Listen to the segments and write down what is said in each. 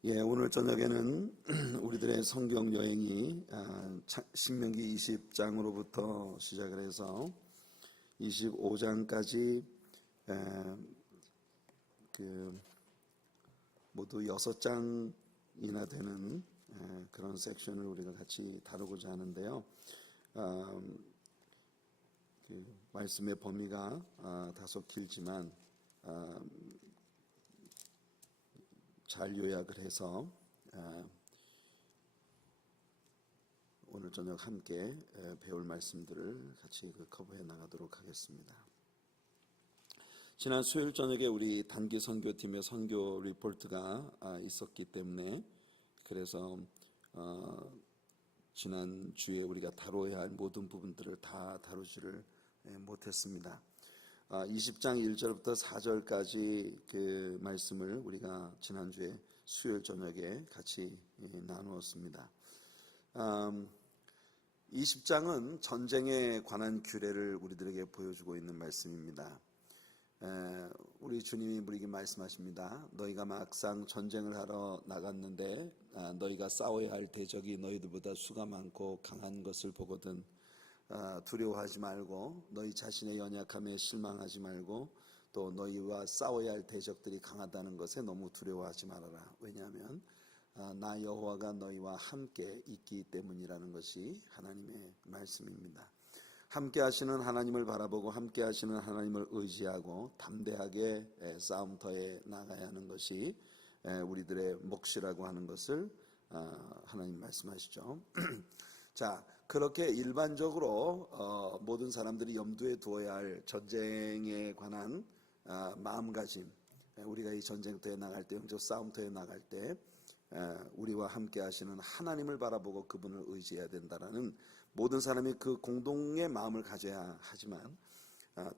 오늘 저녁에는 우리들의 성경 여행이 신명기 20장으로부터 시작을 해서 25장까지 모두 6장이나 되는 그런 섹션을 우리가 같이 다루고자 하는데요. 말씀의 범위가 다소 길지만 잘 요약을 해서 오늘 저녁 함께 배울 말씀들을 같이 커버해 나가도록 하겠습니다. 지난 수요일 저녁에 우리 단기 선교팀의 선교 리포트가 있었기 때문에 그래서 지난 주에 우리가 다뤄야 할 모든 부분들을 다 다루지를 못했습니다. 20장 1절부터 4절까지 그 말씀을 우리가 지난주에 수요일 저녁에 같이 나누었습니다. 20장은 전쟁에 관한 규례를 우리들에게 보여주고 있는 말씀입니다. 우리 주님이 우리에게 말씀하십니다. 너희가 막상 전쟁을 하러 나갔는데 너희가 싸워야 할 대적이 너희들보다 수가 많고 강한 것을 보거든 두려워하지 말고 너희 자신의 연약함에 실망하지 말고 또 너희와 싸워야 할 대적들이 강하다는 것에 너무 두려워하지 말아라. 왜냐하면 나 여호와가 너희와 함께 있기 때문이라는 것이 하나님의 말씀입니다. 함께 하시는 하나님을 바라보고 함께 하시는 하나님을 의지하고 담대하게 싸움터에 나가야 하는 것이 우리들의 몫이라고 하는 것을 하나님 말씀하시죠. 자, 그렇게 일반적으로 모든 사람들이 염두에 두어야 할 전쟁에 관한 마음가짐, 우리가 이 전쟁터에 나갈 때, 영적 싸움터에 나갈 때 우리와 함께 하시는 하나님을 바라보고 그분을 의지해야 된다라는 모든 사람이 그 공동의 마음을 가져야 하지만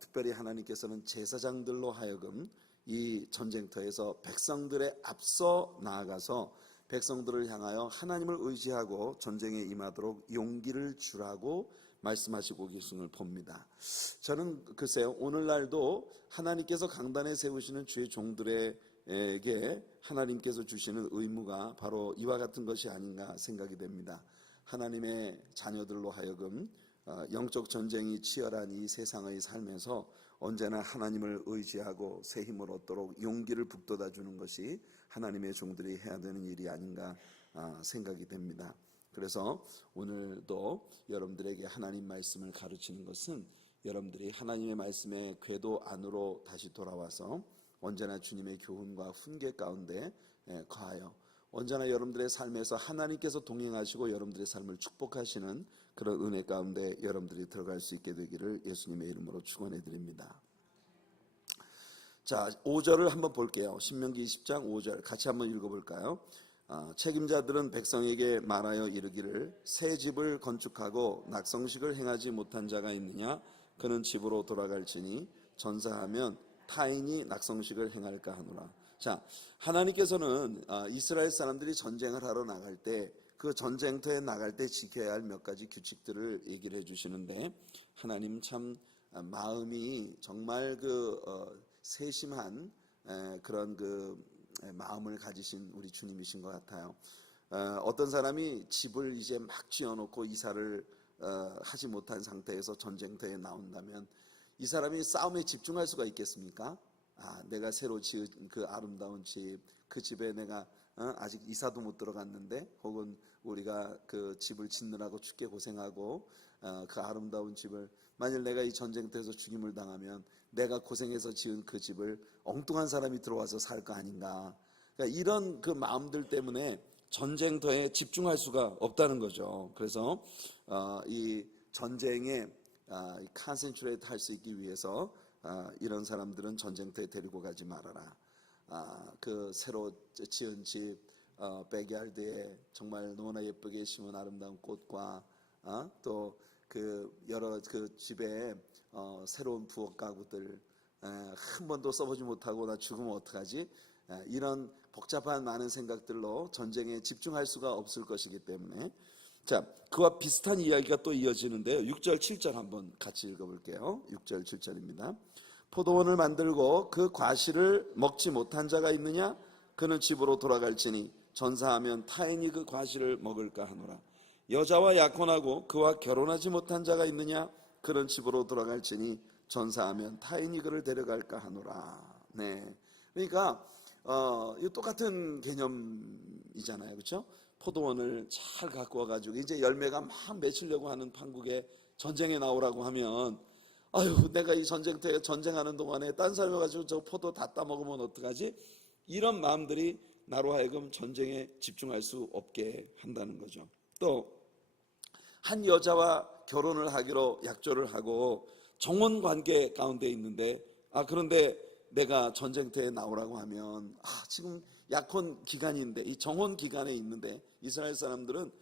특별히 하나님께서는 제사장들로 하여금 이 전쟁터에서 백성들의 앞서 나아가서 백성들을 향하여 하나님을 의지하고 전쟁에 임하도록 용기를 주라고 말씀하시고 계심을 봅니다. 저는 글쎄요, 오늘날도 하나님께서 강단에 세우시는 주의 종들에게 하나님께서 주시는 의무가 바로 이와 같은 것이 아닌가 생각이 됩니다. 하나님의 자녀들로 하여금 영적 전쟁이 치열한 이 세상의 삶에서 언제나 하나님을 의지하고 새 힘을 얻도록 용기를 북돋아 주는 것이 하나님의 종들이 해야 되는 일이 아닌가 생각이 됩니다. 그래서 오늘도 여러분들에게 하나님 말씀을 가르치는 것은 여러분들이 하나님의 말씀의 궤도 안으로 다시 돌아와서 언제나 주님의 교훈과 훈계 가운데 거하여 언제나 여러분들의 삶에서 하나님께서 동행하시고 여러분들의 삶을 축복하시는 그런 은혜 가운데 여러분들이 들어갈 수 있게 되기를 예수님의 이름으로 축원해 드립니다. 자, 5절을 한번 볼게요. 신명기 20장 5절 같이 한번 읽어볼까요? 책임자들은 백성에게 말하여 이르기를 새 집을 건축하고 낙성식을 행하지 못한 자가 있느냐? 그는 집으로 돌아갈지니 전사하면 타인이 낙성식을 행할까 하노라. 자, 하나님께서는 이스라엘 사람들이 전쟁을 하러 나갈 때 그 전쟁터에 나갈 때 지켜야 할 몇 가지 규칙들을 얘기를 해주시는데 하나님 참 마음이 정말 세심한 그런 마음을 가지신 우리 주님이신 것 같아요. 어떤 사람이 집을 이제 막 지어놓고 이사를 하지 못한 상태에서 전쟁터에 나온다면 이 사람이 싸움에 집중할 수가 있겠습니까? 내가 새로 지은 그 아름다운 집, 그 집에 내가 아직 이사도 못 들어갔는데 혹은 우리가 그 집을 짓느라고 죽게 고생하고 그 아름다운 집을 만일 내가 이 전쟁터에서 죽임을 당하면 내가 고생해서 지은 그 집을 엉뚱한 사람이 들어와서 살 거 아닌가. 그러니까 이런 그 마음들 때문에 전쟁터에 집중할 수가 없다는 거죠. 그래서 이 전쟁에 컨센트레이트 할 수 있기 위해서 이런 사람들은 전쟁터에 데리고 가지 말아라. 그 새로 지은 집 백야드에 정말 너무나 예쁘게 심은 아름다운 꽃과 또 그 여러 그 집에 새로운 부엌 가구들 한 번도 써보지 못하고 나 죽으면 어떡하지? 이런 복잡한 많은 생각들로 전쟁에 집중할 수가 없을 것이기 때문에 자, 그와 비슷한 이야기가 또 이어지는데요. 6절 7절 한번 같이 읽어볼게요. 6절 7절입니다. 포도원을 만들고 그 과실을 먹지 못한 자가 있느냐? 그는 집으로 돌아갈지니 전사하면 타인이 그 과실을 먹을까 하노라. 여자와 약혼하고 그와 결혼하지 못한 자가 있느냐? 그런 집으로 돌아갈지니 전사하면 타인이 그를 데려갈까 하노라. 네, 그러니까 이 똑같은 개념이잖아요, 그렇죠? 포도원을 잘 갖고 와가지고 이제 열매가 막 맺히려고 하는 판국에 전쟁에 나오라고 하면, 아유, 내가 이 전쟁터에 전쟁하는 동안에 딴 사람이 가지고 저 포도 다 따먹으면 어떡하지? 이런 마음들이 나로 하여금 전쟁에 집중할 수 없게 한다는 거죠. 또 한 여자와 결혼을 하기로 약조를 하고 정혼 관계 가운데 있는데, 그런데 내가 전쟁터에 나오라고 하면, 지금 약혼 기간인데, 이 정혼 기간에 있는데, 이스라엘 사람들은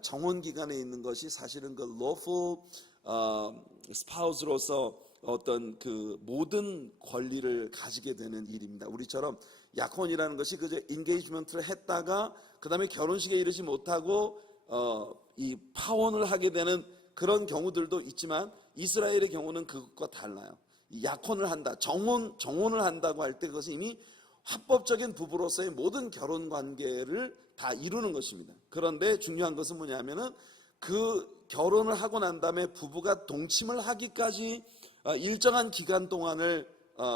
정혼 기간에 있는 것이 사실은 그 lawful spouse로서 어떤 그 모든 권리를 가지게 되는 일입니다. 우리처럼 약혼이라는 것이 그저 인게이지먼트를 했다가 그 다음에 결혼식에 이르지 못하고 이 파혼을 하게 되는 그런 경우들도 있지만, 이스라엘의 경우는 그것과 달라요. 약혼을 한다, 정혼을 한다고 할 때 그것은 이미 합법적인 부부로서의 모든 결혼 관계를 다 이루는 것입니다. 그런데 중요한 것은 뭐냐면은 그 결혼을 하고 난 다음에 부부가 동침을 하기까지 일정한 기간 동안을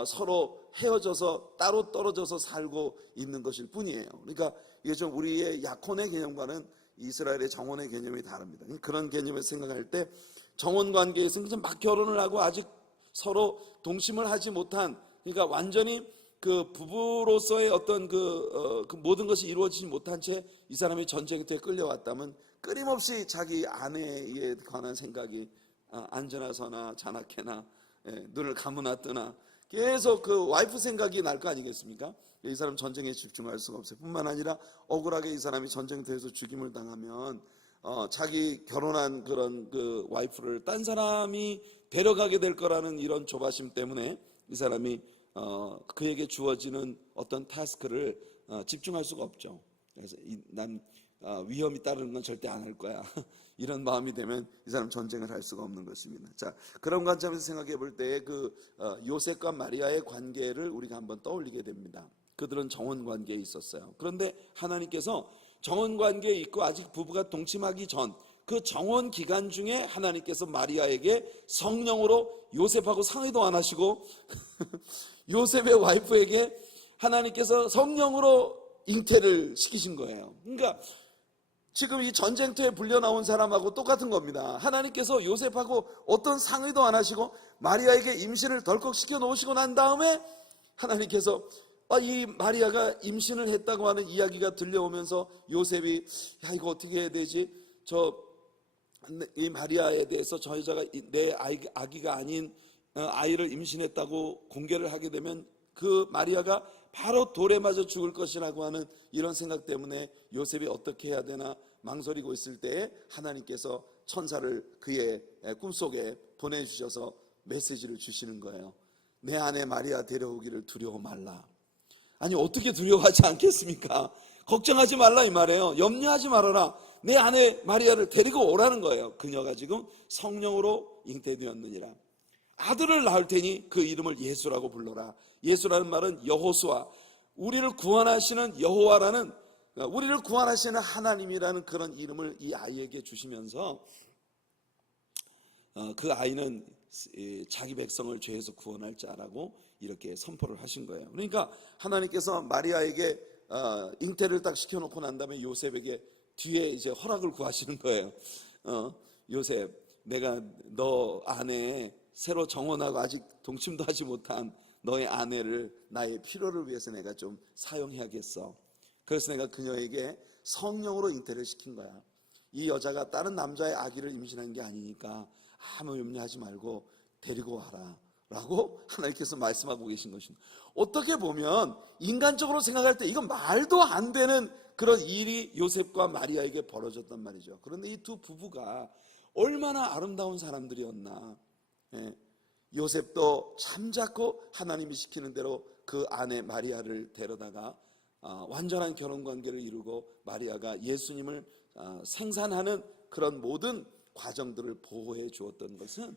서로 헤어져서 따로 떨어져서 살고 있는 것일 뿐이에요. 그러니까 이게 좀 우리의 약혼의 개념과는 이스라엘의 정혼의 개념이 다릅니다. 그런 개념을 생각할 때 정혼 관계에서 이제 막 결혼을 하고 아직 서로 동침을 하지 못한, 그러니까 완전히 그 부부로서의 어떤 그 모든 것이 이루어지지 못한 채 이 사람이 전쟁터에 끌려왔다면 끊임없이 자기 아내에 관한 생각이 앉으나 서나 자나깨나 눈을 감으나 뜨나 계속 그 와이프 생각이 날 거 아니겠습니까? 이 사람 전쟁에 집중할 수가 없어요. 뿐만 아니라 억울하게 이 사람이 전쟁터에서 죽임을 당하면 자기 결혼한 그런 그 와이프를 딴 사람이 데려가게 될 거라는 이런 조바심 때문에 이 사람이 그에게 주어지는 어떤 타스크를 집중할 수가 없죠. 그래서 난 위험이 따르는 건 절대 안 할 거야. 이런 마음이 되면 이 사람 전쟁을 할 수가 없는 것입니다. 자, 그런 관점에서 생각해 볼 때 그 요셉과 마리아의 관계를 우리가 한번 떠올리게 됩니다. 그들은 정혼 관계에 있었어요. 그런데 하나님께서 정혼 관계에 있고 아직 부부가 동침하기 전 그 정혼 기간 중에 하나님께서 마리아에게 성령으로 요셉하고 상의도 안 하시고 요셉의 와이프에게 하나님께서 성령으로 잉태를 시키신 거예요. 그러니까 지금 이 전쟁터에 불려 나온 사람하고 똑같은 겁니다. 하나님께서 요셉하고 어떤 상의도 안 하시고 마리아에게 임신을 덜컥 시켜 놓으시고 난 다음에 하나님께서 이 마리아가 임신을 했다고 하는 이야기가 들려오면서 요셉이 이거 어떻게 해야 되지? 이 마리아에 대해서 저 여자가 내 아기가 아닌 아이를 임신했다고 공개를 하게 되면 그 마리아가 바로 돌에 맞아 죽을 것이라고 하는 이런 생각 때문에 요셉이 어떻게 해야 되나 망설이고 있을 때에 하나님께서 천사를 그의 꿈속에 보내주셔서 메시지를 주시는 거예요. 내 아내 마리아 데려오기를 두려워 말라. 아니, 어떻게 두려워하지 않겠습니까? 걱정하지 말라 이 말이에요. 염려하지 말아라. 내 아내 마리아를 데리고 오라는 거예요. 그녀가 지금 성령으로 잉태되었느니라. 아들을 낳을 테니 그 이름을 예수라고 불러라. 예수라는 말은 여호수아, 우리를 구원하시는 여호와라는, 우리를 구원하시는 하나님이라는 그런 이름을 이 아이에게 주시면서 그 아이는 자기 백성을 죄에서 구원할 자라고 이렇게 선포를 하신 거예요. 그러니까 하나님께서 마리아에게 잉태를 딱 시켜놓고 난 다음에 요셉에게 뒤에 이제 허락을 구하시는 거예요. 요셉, 내가 너 아내 새로 정혼하고 아직 동침도 하지 못한 너의 아내를 나의 필요를 위해서 내가 좀 사용해야겠어. 그래서 내가 그녀에게 성령으로 잉태를 시킨 거야. 이 여자가 다른 남자의 아기를 임신한 게 아니니까 아무 염려하지 말고 데리고 와라 라고 하나님께서 말씀하고 계신 것입니다. 어떻게 보면 인간적으로 생각할 때 이건 말도 안 되는 그런 일이 요셉과 마리아에게 벌어졌단 말이죠. 그런데 이 두 부부가 얼마나 아름다운 사람들이었나. 요셉도 잠자코 하나님이 시키는 대로 그 아내 마리아를 데려다가 완전한 결혼관계를 이루고 마리아가 예수님을 생산하는 그런 모든 과정들을 보호해 주었던 것은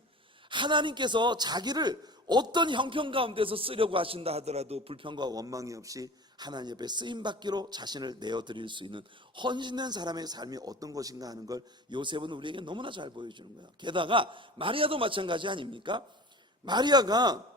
하나님께서 자기를 어떤 형편 가운데서 쓰려고 하신다 하더라도 불평과 원망이 없이 하나님 앞에 쓰임받기로 자신을 내어드릴 수 있는 헌신된 사람의 삶이 어떤 것인가 하는 걸 요셉은 우리에게 너무나 잘 보여주는 거예요. 게다가 마리아도 마찬가지 아닙니까? 마리아가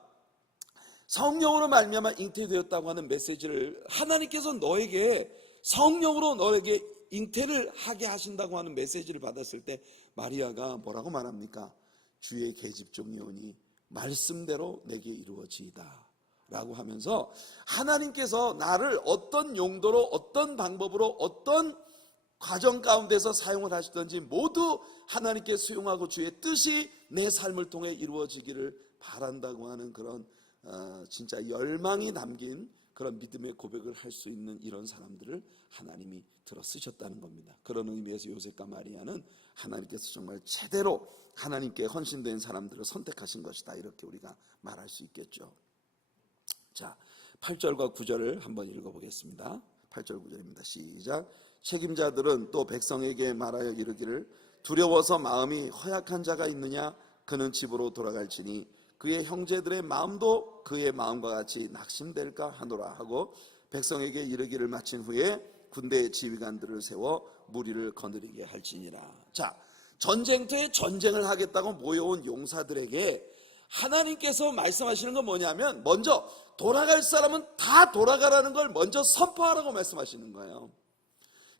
성령으로 말미암아 잉태되었다고 하는 메시지를, 하나님께서 너에게 성령으로 너에게 잉태를 하게 하신다고 하는 메시지를 받았을 때 마리아가 뭐라고 말합니까? 주의 계집종이오니 말씀대로 내게 이루어지이다 라고 하면서 하나님께서 나를 어떤 용도로, 어떤 방법으로, 어떤 과정 가운데서 사용을 하시든지 모두 하나님께 수용하고 주의 뜻이 내 삶을 통해 이루어지기를 바란다고 하는 그런 진짜 열망이 담긴 그런 믿음의 고백을 할 수 있는 이런 사람들을 하나님이 들어 쓰셨다는 겁니다. 그런 의미에서 요셉과 마리아는 하나님께서 정말 제대로 하나님께 헌신된 사람들을 선택하신 것이다, 이렇게 우리가 말할 수 있겠죠. 자, 8절과 9절을 한번 읽어보겠습니다. 8절 9절입니다. 시작. 책임자들은 또 백성에게 말하여 이르기를 두려워서 마음이 허약한 자가 있느냐? 그는 집으로 돌아갈지니 그의 형제들의 마음도 그의 마음과 같이 낙심될까 하노라 하고 백성에게 이르기를 마친 후에 군대의 지휘관들을 세워 무리를 거느리게 할지니라. 자, 전쟁터에 전쟁을 하겠다고 모여온 용사들에게 하나님께서 말씀하시는 건 뭐냐면 먼저 돌아갈 사람은 다 돌아가라는 걸 먼저 선포하라고 말씀하시는 거예요.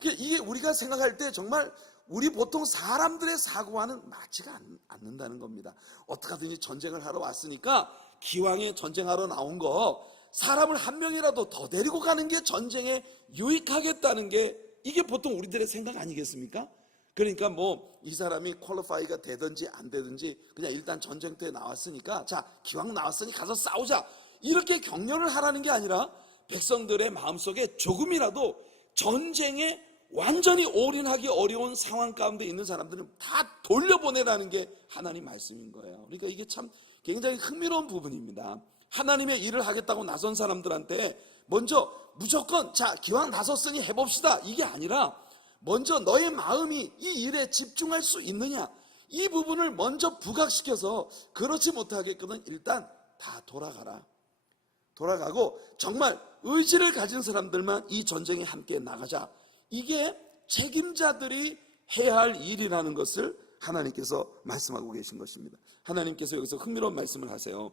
이게 우리가 생각할 때 정말 우리 보통 사람들의 사고와는 맞지가 않는다는 겁니다. 어떻게 하든지 전쟁을 하러 왔으니까 기왕에 전쟁하러 나온 거 사람을 한 명이라도 더 데리고 가는 게 전쟁에 유익하겠다는 게 이게 보통 우리들의 생각 아니겠습니까? 그러니까 뭐 이 사람이 퀄리파이가 되든지 안 되든지 그냥 일단 전쟁터에 나왔으니까 자, 기왕 나왔으니 가서 싸우자, 이렇게 격려를 하라는 게 아니라 백성들의 마음속에 조금이라도 전쟁에 완전히 올인하기 어려운 상황 가운데 있는 사람들은 다 돌려보내라는 게 하나님 말씀인 거예요. 그러니까 이게 참 굉장히 흥미로운 부분입니다. 하나님의 일을 하겠다고 나선 사람들한테 먼저 무조건 자, 기왕 나섰으니 해봅시다, 이게 아니라 먼저 너의 마음이 이 일에 집중할 수 있느냐, 이 부분을 먼저 부각시켜서 그렇지 못하겠거든 일단 다 돌아가고 정말 의지를 가진 사람들만 이 전쟁에 함께 나가자, 이게 책임자들이 해야 할 일이라는 것을 하나님께서 말씀하고 계신 것입니다. 하나님께서 여기서 흥미로운 말씀을 하세요.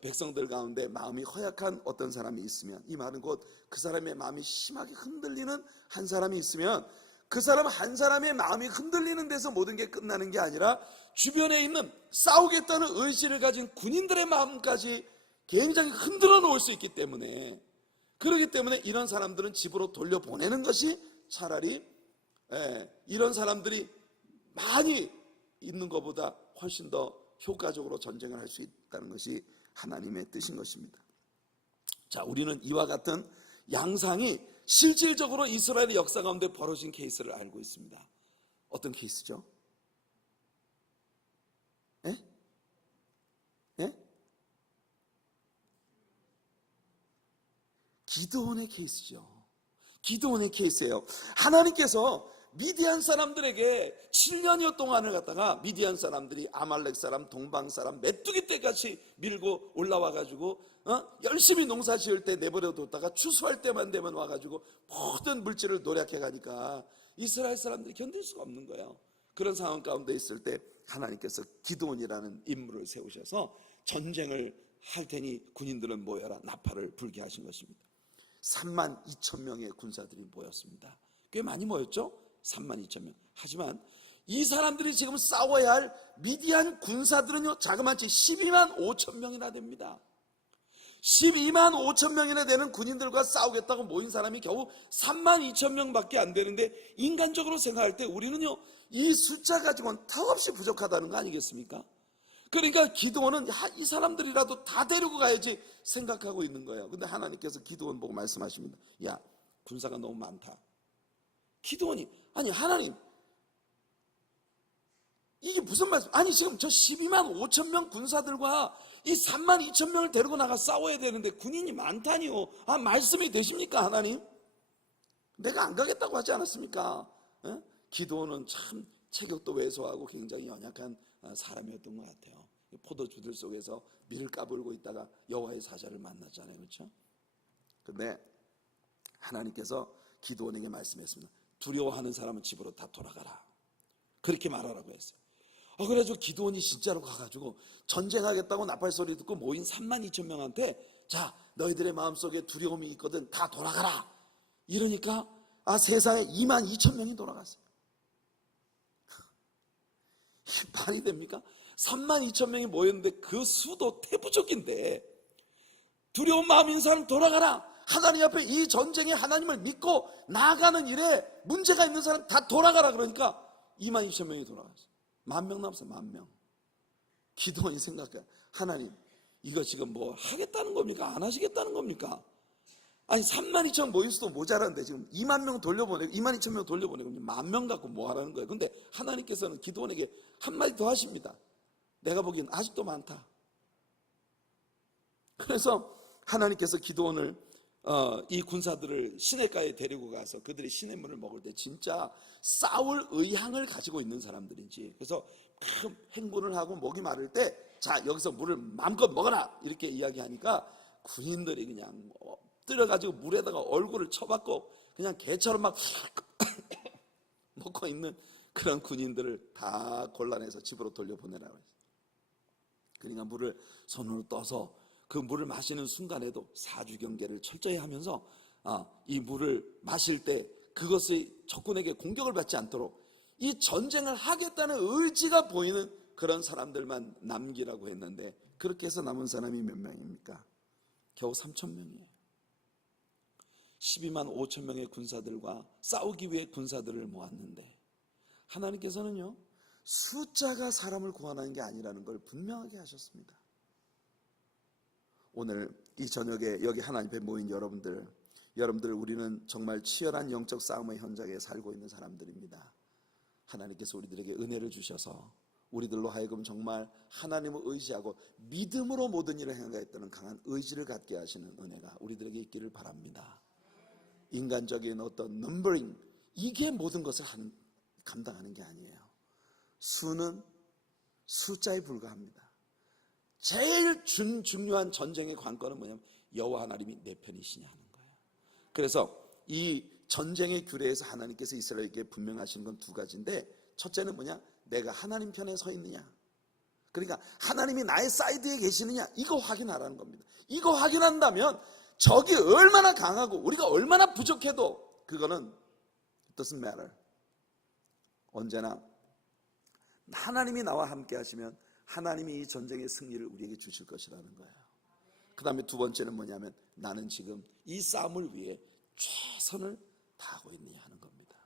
백성들 가운데 마음이 허약한 어떤 사람이 있으면, 이 말은 곧 그 사람의 마음이 심하게 흔들리는 한 사람이 있으면 그 사람 한 사람의 마음이 흔들리는 데서 모든 게 끝나는 게 아니라 주변에 있는 싸우겠다는 의지를 가진 군인들의 마음까지 굉장히 흔들어 놓을 수 있기 때문에, 그렇기 때문에 이런 사람들은 집으로 돌려보내는 것이 차라리 이런 사람들이 많이 있는 것보다 훨씬 더 효과적으로 전쟁을 할 수 있다는 것이 하나님의 뜻인 것입니다. 자, 우리는 이와 같은 양상이 실질적으로 이스라엘의 역사 가운데 벌어진 케이스를 알고 있습니다. 어떤 케이스죠? 예? 예? 기드온의 케이스죠. 기드온의 케이스예요. 하나님께서 미디안 사람들에게 7년여 동안을 갖다가 미디안 사람들이 아말렉 사람, 동방 사람, 메뚜기 떼같이 밀고 올라와가지고 열심히 농사 지을 때 내버려 뒀다가 추수할 때만 되면 와가지고 모든 물질을 노력해 가니까 이스라엘 사람들이 견딜 수가 없는 거예요. 그런 상황 가운데 있을 때 하나님께서 기드온이라는 인물을 세우셔서 전쟁을 할 테니 군인들은 모여라, 나팔을 불게 하신 것입니다. 3만 2천 명의 군사들이 모였습니다. 꽤 많이 모였죠? 3만 2천 명. 하지만 이 사람들이 지금 싸워야 할 미디안 군사들은요, 자그마치 12만 5천 명이나 됩니다. 12만 5천 명이나 되는 군인들과 싸우겠다고 모인 사람이 겨우 3만 2천 명밖에 안 되는데, 인간적으로 생각할 때 우리는요, 이 숫자 가지고는 턱없이 부족하다는 거 아니겠습니까? 그러니까 기드온은 이 사람들이라도 다 데리고 가야지 생각하고 있는 거예요. 근데 하나님께서 기드온 보고 말씀하십니다. 야, 군사가 너무 많다. 기드온이, 아니 하나님, 이게 무슨 말씀? 아니 지금 저 12만 5천 명 군사들과 이 3만 2천 명을 데리고 나가 싸워야 되는데 군인이 많다니요. 아, 말씀이 되십니까 하나님? 내가 안 가겠다고 하지 않았습니까? 기드온은 참 체격도 왜소하고 굉장히 연약한 사람이었던 것 같아요. 포도주들 속에서 밀을 까불고 있다가 여호와의 사자를 만났잖아요, 그렇죠? 근데 하나님께서 기드온에게 말씀했습니다. 두려워하는 사람은 집으로 다 돌아가라. 그렇게 말하라고 했어요. 그래가지고 기드온이 진짜로 가가지고 전쟁하겠다고 나팔 소리 듣고 모인 32,000명한테 자, 너희들의 마음속에 두려움이 있거든 다 돌아가라. 이러니까 세상에 22,000명이 돌아갔어요. 말이 됩니까? 32,000명이 모였는데 그 수도 태부족인데 두려운 마음인 사람 돌아가라. 하나님 앞에 이 전쟁에 하나님을 믿고 나아가는 일에 문제가 있는 사람 다 돌아가라. 그러니까 22,000명이 돌아갔어요. 10,000명 남았어요. 10,000명. 기도원이 생각해. 하나님 이거 지금 뭐 하겠다는 겁니까? 안 하시겠다는 겁니까? 아니 32,000명 모일 수도 모자란데 지금 20,000명 돌려보내고 22,000명 돌려보내고 10,000명 갖고 뭐 하라는 거예요. 근데 하나님께서는 기도원에게 한마디 더 하십니다. 내가 보기엔 아직도 많다. 그래서 하나님께서 기도원을 이 군사들을 시내가에 데리고 가서 그들이 시냇물을 먹을 때 진짜 싸울 의향을 가지고 있는 사람들인지, 그래서 큰 행군을 하고 목이 마를 때 자 여기서 물을 마음껏 먹어라 이렇게 이야기하니까 군인들이 그냥 엎드려가지고 물에다가 얼굴을 쳐박고 그냥 개처럼 막 먹고 있는 그런 군인들을 다 곤란해서 집으로 돌려보내라고 했어요. 그러니까 물을 손으로 떠서 그 물을 마시는 순간에도 사주경계를 철저히 하면서 이 물을 마실 때 그것이 적군에게 공격을 받지 않도록 이 전쟁을 하겠다는 의지가 보이는 그런 사람들만 남기라고 했는데, 그렇게 해서 남은 사람이 몇 명입니까? 겨우 3,000명이에요. 125,000명의 군사들과 싸우기 위해 군사들을 모았는데 하나님께서는요 숫자가 사람을 구원하는 게 아니라는 걸 분명하게 하셨습니다. 오늘 이 저녁에 여기 하나님 앞에 모인 여러분들 우리는 정말 치열한 영적 싸움의 현장에 살고 있는 사람들입니다. 하나님께서 우리들에게 은혜를 주셔서 우리들로 하여금 정말 하나님을 의지하고 믿음으로 모든 일을 행하겠다는 강한 의지를 갖게 하시는 은혜가 우리들에게 있기를 바랍니다. 인간적인 어떤 넘버링, 이게 모든 것을 감당하는 게 아니에요. 수는 숫자에 불과합니다. 제일 중요한 전쟁의 관건은 뭐냐면 여호와 하나님이 내 편이시냐 하는 거예요. 그래서 이 전쟁의 규례에서 하나님께서 이스라엘에게 분명하신 건 두 가지인데, 첫째는 뭐냐? 내가 하나님 편에 서 있느냐, 그러니까 하나님이 나의 사이드에 계시느냐, 이거 확인하라는 겁니다. 이거 확인한다면 적이 얼마나 강하고 우리가 얼마나 부족해도 그거는 it doesn't matter. 언제나 하나님이 나와 함께 하시면 하나님이 이 전쟁의 승리를 우리에게 주실 것이라는 거예요. 그 다음에 두 번째는 뭐냐면 나는 지금 이 싸움을 위해 최선을 다하고 있느냐 하는 겁니다.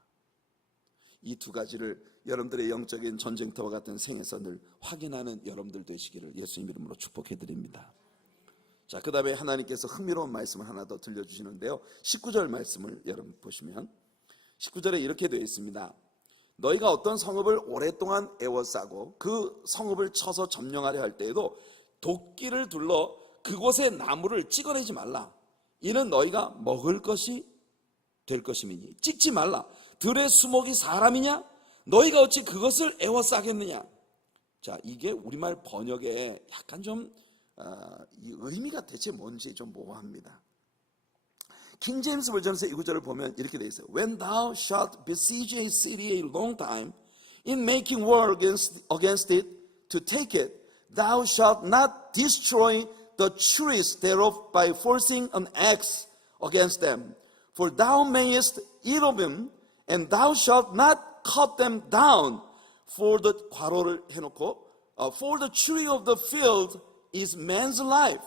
이 두 가지를 여러분들의 영적인 전쟁터와 같은 생에서 늘 확인하는 여러분들 되시기를 예수님 이름으로 축복해 드립니다. 자, 그 다음에 하나님께서 흥미로운 말씀을 하나 더 들려주시는데요, 19절 말씀을 여러분 보시면 19절에 이렇게 되어 있습니다. 너희가 어떤 성읍을 오랫동안 애워싸고 그 성읍을 쳐서 점령하려 할 때에도 도끼를 둘러 그곳의 나무를 찍어내지 말라. 이는 너희가 먹을 것이 될 것임이니 찍지 말라. 들의 수목이 사람이냐? 너희가 어찌 그것을 애워싸겠느냐? 자, 이게 우리말 번역에 약간 좀 이 의미가 대체 뭔지 좀 모호합니다. 킹 제임스 버전에서 이 구절을 보면 이렇게 되어 있어요. When thou shalt besiege a city a long time, in making war against it to take it, thou shalt not destroy the trees thereof by forcing an axe against them. For thou mayest eat of them, and thou shalt not cut them down. For the 괄호를 해놓고 for the tree of the field is man's life,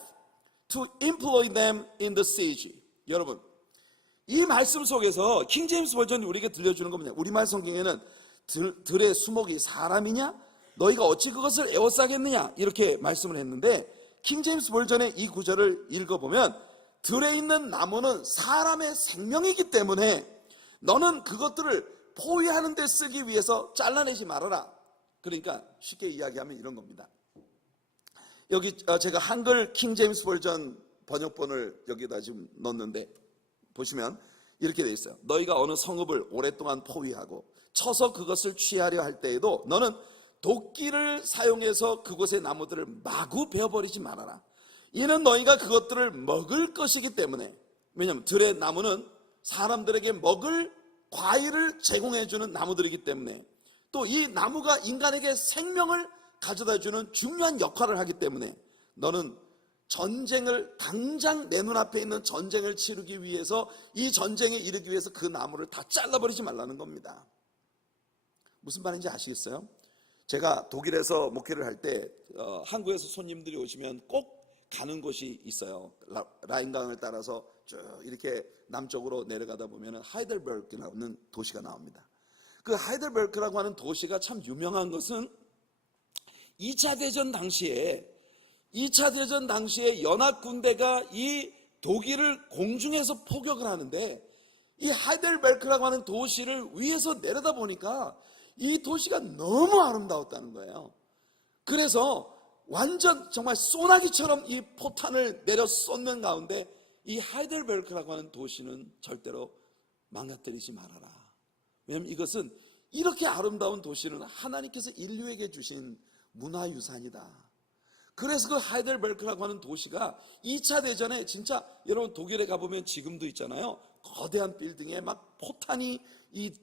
to employ them in the siege. 여러분, 이 말씀 속에서 킹 제임스 버전이 우리에게 들려주는 건 뭐냐? 우리말 성경에는 들의 수목이 사람이냐? 너희가 어찌 그것을 애워싸겠느냐? 이렇게 말씀을 했는데, 킹 제임스 버전의 이 구절을 읽어보면 들에 있는 나무는 사람의 생명이기 때문에 너는 그것들을 포위하는 데 쓰기 위해서 잘라내지 말아라. 그러니까 쉽게 이야기하면 이런 겁니다. 여기 제가 한글 킹 제임스 버전 번역본을 여기다 지금 넣었는데 보시면 이렇게 돼 있어요. 너희가 어느 성읍을 오랫동안 포위하고 쳐서 그것을 취하려 할 때에도 너는 도끼를 사용해서 그곳의 나무들을 마구 베어버리지 말아라. 이는 너희가 그것들을 먹을 것이기 때문에. 왜냐하면 들의 나무는 사람들에게 먹을 과일을 제공해주는 나무들이기 때문에, 또 이 나무가 인간에게 생명을 가져다주는 중요한 역할을 하기 때문에 너는 전쟁을, 당장 내 눈앞에 있는 전쟁을 치르기 위해서, 이 전쟁에 이르기 위해서 그 나무를 다 잘라버리지 말라는 겁니다. 무슨 말인지 아시겠어요? 제가 독일에서 목회를 할 때 한국에서 손님들이 오시면 꼭 가는 곳이 있어요. 라인강을 따라서 쭉 이렇게 남쪽으로 내려가다 보면 하이델베르크라는 도시가 나옵니다. 그 하이델베르크라고 하는 도시가 참 유명한 것은 2차 대전 당시에 연합군대가 이 독일을 공중에서 포격을 하는데, 이 하이델베르크라고 하는 도시를 위에서 내려다 보니까 이 도시가 너무 아름다웠다는 거예요. 그래서 완전 정말 소나기처럼 이 포탄을 내려 쏟는 가운데 이 하이델베르크라고 하는 도시는 절대로 망가뜨리지 말아라. 왜냐하면 이것은, 이렇게 아름다운 도시는 하나님께서 인류에게 주신 문화유산이다. 그래서 그 하이델베르크라고 하는 도시가 2차 대전에, 진짜 여러분 독일에 가보면 지금도 있잖아요, 거대한 빌딩에 막 포탄이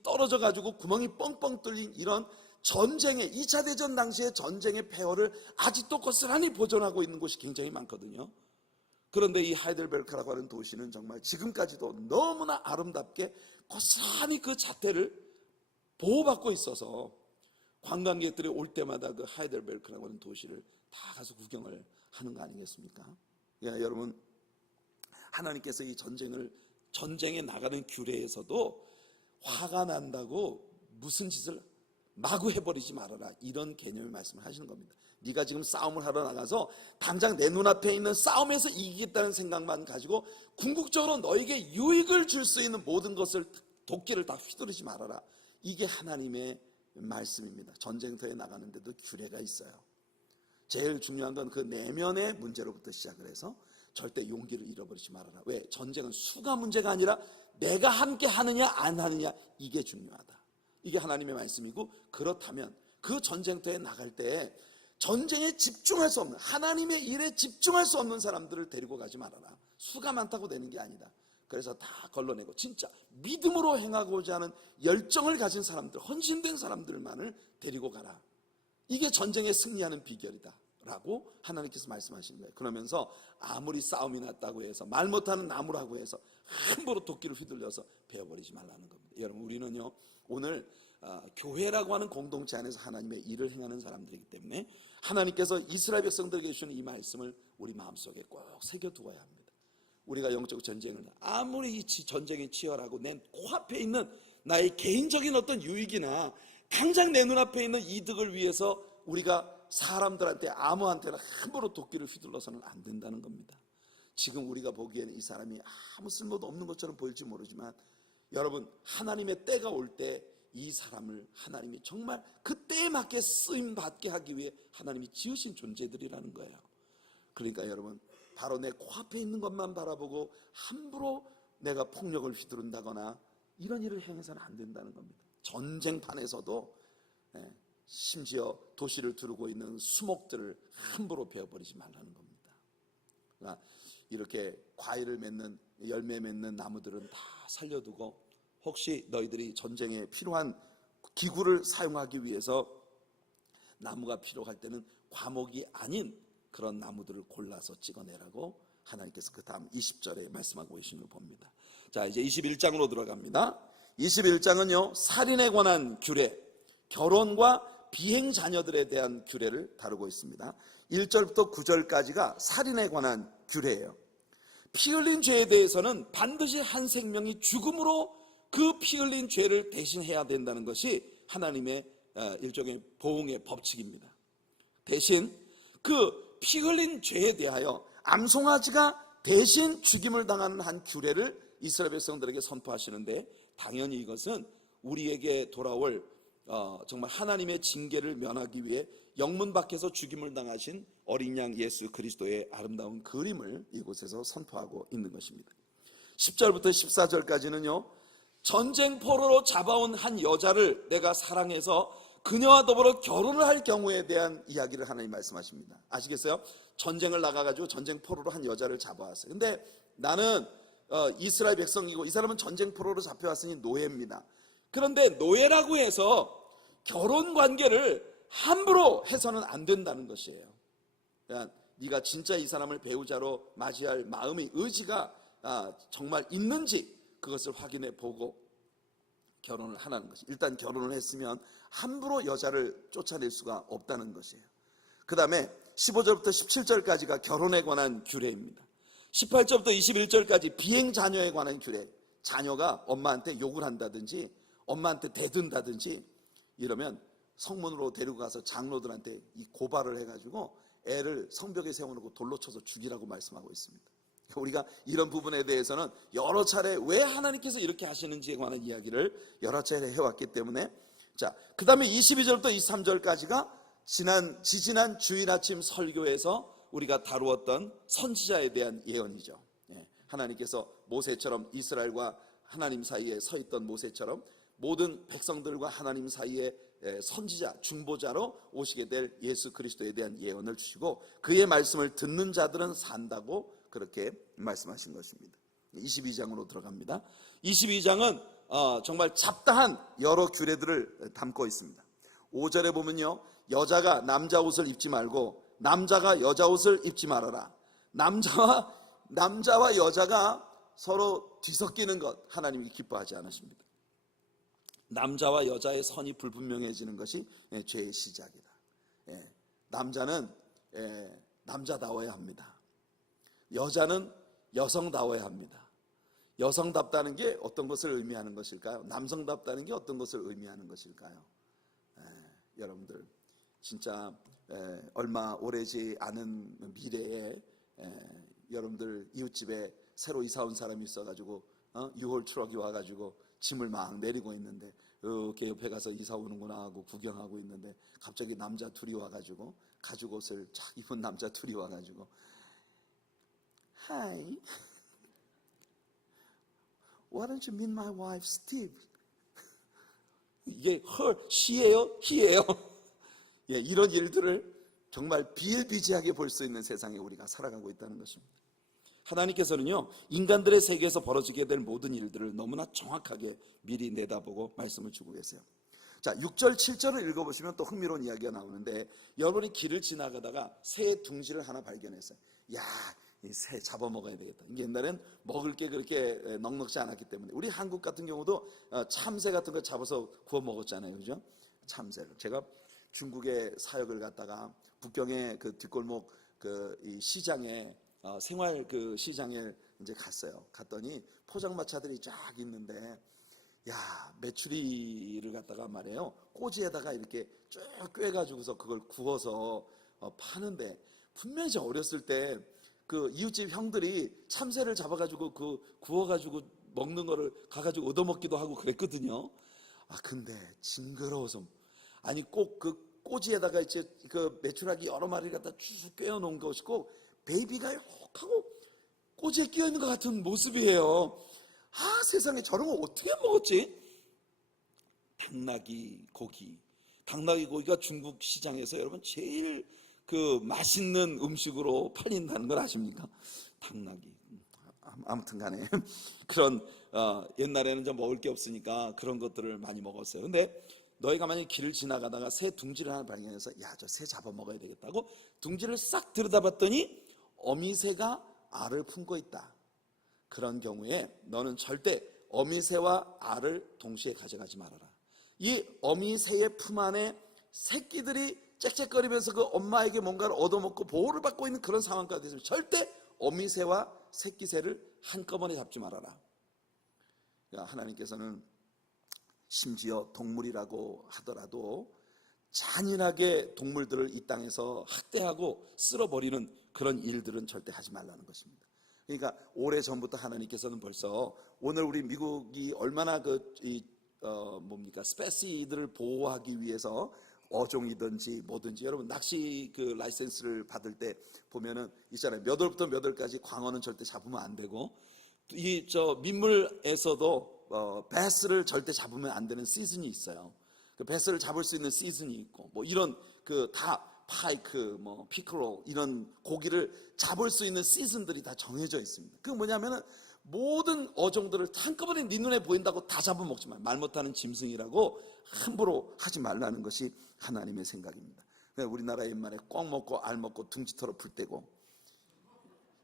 떨어져 가지고 구멍이 뻥뻥 뚫린 이런 전쟁의, 2차 대전 당시의 전쟁의 폐허를 아직도 고스란히 보존하고 있는 곳이 굉장히 많거든요. 그런데 이 하이델베르크라고 하는 도시는 정말 지금까지도 너무나 아름답게 고스란히 그 자태를 보호받고 있어서 관광객들이 올 때마다 그 하이델베르크라고 하는 도시를 다 가서 구경을 하는 거 아니겠습니까? 여러분, 하나님께서 이 전쟁에 나가는 규례에서도 화가 난다고 무슨 짓을 마구 해버리지 말아라, 이런 개념의 말씀을 하시는 겁니다. 네가 지금 싸움을 하러 나가서 당장 내 눈앞에 있는 싸움에서 이기겠다는 생각만 가지고 궁극적으로 너에게 유익을 줄 수 있는 모든 것을, 도끼를 다 휘두르지 말아라. 이게 하나님의 말씀입니다. 전쟁터에 나가는데도 규례가 있어요. 제일 중요한 건 그 내면의 문제로부터 시작을 해서 절대 용기를 잃어버리지 말아라. 왜? 전쟁은 수가 문제가 아니라 내가 함께 하느냐 안 하느냐, 이게 중요하다. 이게 하나님의 말씀이고, 그렇다면 그 전쟁터에 나갈 때 전쟁에 집중할 수 없는, 하나님의 일에 집중할 수 없는 사람들을 데리고 가지 말아라. 수가 많다고 되는 게 아니다. 그래서 다 걸러내고 진짜 믿음으로 행하고자 하는 열정을 가진 사람들, 헌신된 사람들만을 데리고 가라. 이게 전쟁에 승리하는 비결이다 라고 하나님께서 말씀하시는 거예요. 그러면서 아무리 싸움이 났다고 해서, 말 못하는 나무라고 해서 함부로 도끼를 휘둘려서 베어버리지 말라는 겁니다. 여러분, 우리는요 오늘 교회라고 하는 공동체 안에서 하나님의 일을 행하는 사람들이기 때문에 하나님께서 이스라엘 백성들에게 주시는 이 말씀을 우리 마음속에 꼭 새겨두어야 합니다. 우리가 영적 전쟁을, 아무리 이 전쟁이 치열하고 내 코앞에 있는 나의 개인적인 어떤 유익이나 당장 내 눈앞에 있는 이득을 위해서 우리가 사람들한테, 아무한테나 함부로 도끼를 휘둘러서는 안 된다는 겁니다. 지금 우리가 보기에는 이 사람이 아무 쓸모도 없는 것처럼 보일지 모르지만, 여러분, 하나님의 때가 올 때 이 사람을 하나님이 정말 그 때에 맞게 쓰임받게 하기 위해 하나님이 지으신 존재들이라는 거예요. 그러니까 여러분, 바로 내 코앞에 있는 것만 바라보고 함부로 내가 폭력을 휘두른다거나 이런 일을 행해서는 안 된다는 겁니다. 전쟁판에서도 심지어 도시를 두르고 있는 수목들을 함부로 베어버리지 말라는 겁니다. 그러니까 이렇게 과일을 맺는, 열매 맺는 나무들은 다 살려두고, 혹시 너희들이 전쟁에 필요한 기구를 사용하기 위해서 나무가 필요할 때는 과목이 아닌 그런 나무들을 골라서 찍어내라고 하나님께서 그 다음 20절에 말씀하고 계신 걸 봅니다. 자, 이제 21장으로 들어갑니다. 21장은요 살인에 관한 규례, 결혼과 비행 자녀들에 대한 규례를 다루고 있습니다. 1절부터 9절까지가 살인에 관한 규례예요. 피 흘린 죄에 대해서는 반드시 한 생명이 죽음으로 그 피 흘린 죄를 대신해야 된다는 것이 하나님의 일종의 보응의 법칙입니다. 대신 그 피 흘린 죄에 대하여 암송아지가 대신 죽임을 당하는 한 규례를 이스라엘 백성들에게 선포하시는데, 당연히 이것은 우리에게 돌아올 정말 하나님의 징계를 면하기 위해 영문 밖에서 죽임을 당하신 어린 양 예수 그리스도의 아름다운 그림을 이곳에서 선포하고 있는 것입니다. 10절부터 14절까지는요 전쟁 포로로 잡아온 한 여자를 내가 사랑해서 그녀와 더불어 결혼을 할 경우에 대한 이야기를 하나님 말씀하십니다. 아시겠어요? 전쟁을 나가가지고 전쟁 포로로 한 여자를 잡아왔어요. 근데 나는 이스라엘 백성이고 이 사람은 전쟁포로로 잡혀왔으니 노예입니다. 그런데 노예라고 해서 결혼 관계를 함부로 해서는 안 된다는 것이에요. 그러니까 네가 진짜 이 사람을 배우자로 맞이할 마음의 의지가 정말 있는지 그것을 확인해 보고 결혼을 하라는 것이. 일단 결혼을 했으면 함부로 여자를 쫓아낼 수가 없다는 것이에요. 그 다음에 15절부터 17절까지가 결혼에 관한 규례입니다. 18절부터 21절까지 비행 자녀에 관한 규례. 자녀가 엄마한테 욕을 한다든지 엄마한테 대든다든지 이러면 성문으로 데리고 가서 장로들한테 이 고발을 해가지고 애를 성벽에 세워놓고 돌로 쳐서 죽이라고 말씀하고 있습니다. 우리가 이런 부분에 대해서는 여러 차례 왜 하나님께서 이렇게 하시는지에 관한 이야기를 여러 차례 해왔기 때문에, 자, 그 다음에 22절부터 23절까지가 지지난 주일 아침 설교에서 우리가 다루었던 선지자에 대한 예언이죠. 하나님께서 모세처럼 이스라엘과 하나님 사이에 서 있던 모세처럼 모든 백성들과 하나님 사이에 선지자, 중보자로 오시게 될 예수 그리스도에 대한 예언을 주시고 그의 말씀을 듣는 자들은 산다고 그렇게 말씀하신 것입니다. 22장으로 들어갑니다. 22장은 정말 잡다한 여러 규례들을 담고 있습니다. 5절에 보면요, 여자가 남자 옷을 입지 말고 남자가 여자 옷을 입지 말아라. 남자와 여자가 서로 뒤섞이는 것 하나님이 기뻐하지 않으십니다. 남자와 여자의 선이 불분명해지는 것이 죄의 시작이다. 남자는 남자다워야 합니다. 여자는 여성다워야 합니다. 여성답다는 게 어떤 것을 의미하는 것일까요? 남성답다는 게 어떤 것을 의미하는 것일까요? 여러분들 진짜 얼마 오래지 않은 미래에 여러분들 이웃집에 새로 이사 온 사람이 있어가지고 유월 트럭이 와가지고 짐을 막 내리고 있는데 이렇게 옆에 가서 이사 오는구나 하고 구경하고 있는데 갑자기 남자 둘이 와가지고 가죽 옷을 쫙 입은 남자 둘이 와가지고 Hi, why don't you meet my wife Steve? 이게 her, she예요? he예요? 이런 일들을 정말 비일비재하게 볼 수 있는 세상에 우리가 살아가고 있다는 것입니다. 하나님께서는요, 인간들의 세계에서 벌어지게 될 모든 일들을 너무나 정확하게 미리 내다보고 말씀을 주고 계세요. 자, 6절 7절을 읽어보시면 또 흥미로운 이야기가 나오는데, 여러분이 길을 지나가다가 새 둥지를 하나 발견했어요. 야, 이 새 잡아먹어야 되겠다. 이게 옛날엔 먹을 게 그렇게 넉넉지 않았기 때문에. 우리 한국 같은 경우도 참새 같은 거 잡아서 구워 먹었잖아요, 그죠? 참새를. 제가 중국에 사역을 갔다가 북경의 그 뒷골목 이 시장에 생활 그 시장에 이제 갔더니 포장마차들이 쫙 있는데, 야, 메추리를 갖다가 말이에요, 꼬지에다가 이렇게 쭉 꿰가지고서 그걸 구워서 파는데, 분명히 제가 어렸을 때 그 이웃집 형들이 참새를 잡아가지고 그 구워가지고 먹는 거를 가가지고 얻어먹기도 하고 그랬거든요. 근데 징그러워서, 아니 꼭 그 꼬지에다가 이제 그 메추라기 여러 마리를 갖다 쭉 꿰어놓은 것이 꼭 베이비가 이렇게 꼬지에 끼어있는 것 같은 모습이에요. 세상에 저런 거 어떻게 먹었지? 당나귀 고기가 중국 시장에서 여러분 제일 그 맛있는 음식으로 팔린다는 걸 아십니까? 당나귀. 아무튼 간에 그런 옛날에는 좀 먹을 게 없으니까 그런 것들을 많이 먹었어요. 근데 너희가 만약에 길을 지나가다가 새 둥지를 하나 발견해서 저 새 잡아먹어야 되겠다고 둥지를 싹 들여다봤더니 어미새가 알을 품고 있다. 그런 경우에 너는 절대 어미새와 알을 동시에 가져가지 말아라. 이 어미새의 품 안에 새끼들이 짹짹거리면서 그 엄마에게 뭔가를 얻어먹고 보호를 받고 있는 그런 상황까지 됐으면 절대 어미새와 새끼새를 한꺼번에 잡지 말아라. 그러니까 하나님께서는 심지어 동물이라고 하더라도 잔인하게 동물들을 이 땅에서 학대하고 쓸어버리는 그런 일들은 절대 하지 말라는 것입니다. 그러니까 오래전부터 하나님께서는 벌써, 오늘 우리 미국이 얼마나 스페시들을 보호하기 위해서 어종이든지 뭐든지, 여러분 낚시 그 라이센스를 받을 때 보면은 있잖아요. 몇 월부터 몇 월까지 광어는 절대 잡으면 안 되고, 민물에서도 베스를 절대 잡으면 안 되는 시즌이 있어요. 그 베스를 잡을 수 있는 시즌이 있고, 뭐 이런 다 파이크, 피크로 이런 고기를 잡을 수 있는 시즌들이 다 정해져 있습니다. 그 뭐냐면은 모든 어종들을 한꺼번에 네 눈에 보인다고 다 잡아먹지 마. 말 못하는 짐승이라고 함부로 하지 말라는 것이 하나님의 생각입니다. 우리나라 옛말에 꿩 먹고 알 먹고 둥지터로 불 떼고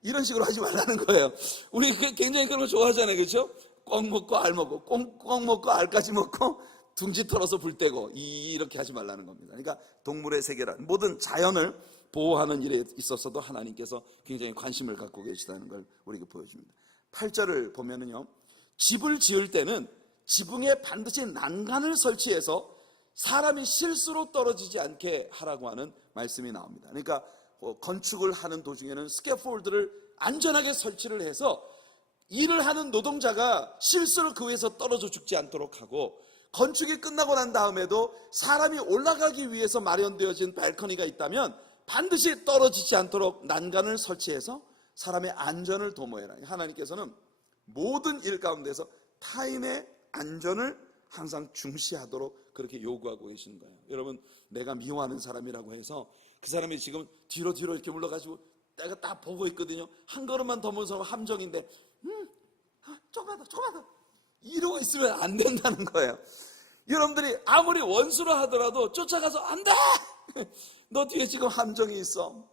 이런 식으로 하지 말라는 거예요. 우리 굉장히 그런 거 좋아하잖아요, 그렇죠? 꿩 먹고 알 먹고 꿩 먹고 알까지 먹고 둥지 털어서 불 떼고 이렇게 하지 말라는 겁니다. 그러니까 동물의 세계란 모든 자연을 보호하는 일에 있어서도 하나님께서 굉장히 관심을 갖고 계시다는 걸 우리에게 보여줍니다. 8절을 보면은요, 집을 지을 때는 지붕에 반드시 난간을 설치해서 사람이 실수로 떨어지지 않게 하라고 하는 말씀이 나옵니다. 그러니까 건축을 하는 도중에는 스캐폴드를 안전하게 설치를 해서 일을 하는 노동자가 실수로 그 위에서 떨어져 죽지 않도록 하고, 건축이 끝나고 난 다음에도 사람이 올라가기 위해서 마련되어진 발코니가 있다면 반드시 떨어지지 않도록 난간을 설치해서 사람의 안전을 도모해라. 하나님께서는 모든 일 가운데서 타인의 안전을 항상 중시하도록 그렇게 요구하고 계시는 거예요. 여러분, 내가 미워하는 사람이라고 해서 그 사람이 지금 뒤로 이렇게 물러가지고 내가 딱 보고 있거든요. 한 걸음만 더 무서워 함정인데 조금만 더 이러고 있으면 안 된다는 거예요. 여러분들이 아무리 원수라 하더라도 쫓아가서 안 돼! 너 뒤에 지금 함정이 있어.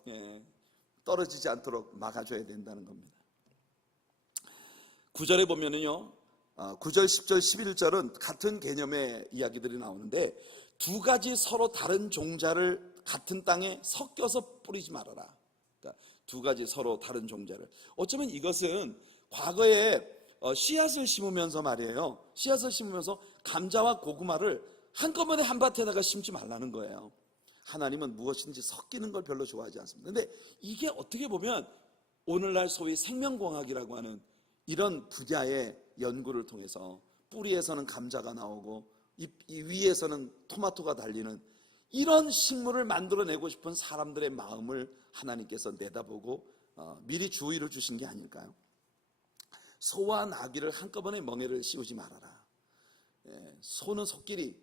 떨어지지 않도록 막아줘야 된다는 겁니다. 9절에 보면은요, 9절, 10절, 11절은 같은 개념의 이야기들이 나오는데, 두 가지 서로 다른 종자를 같은 땅에 섞여서 뿌리지 말아라. 그러니까 두 가지 서로 다른 종자를. 어쩌면 이것은 과거에 씨앗을 심으면서 말이에요. 씨앗을 심으면서 감자와 고구마를 한꺼번에 한 밭에다가 심지 말라는 거예요. 하나님은 무엇인지 섞이는 걸 별로 좋아하지 않습니다. 그런데 이게 어떻게 보면 오늘날 소위 생명공학이라고 하는 이런 분야의 연구를 통해서 뿌리에서는 감자가 나오고 이 위에서는 토마토가 달리는 이런 식물을 만들어내고 싶은 사람들의 마음을 하나님께서 내다보고 미리 주의를 주신 게 아닐까요? 소와 나귀를 한꺼번에 멍에를 씌우지 말아라. 소는 소끼리,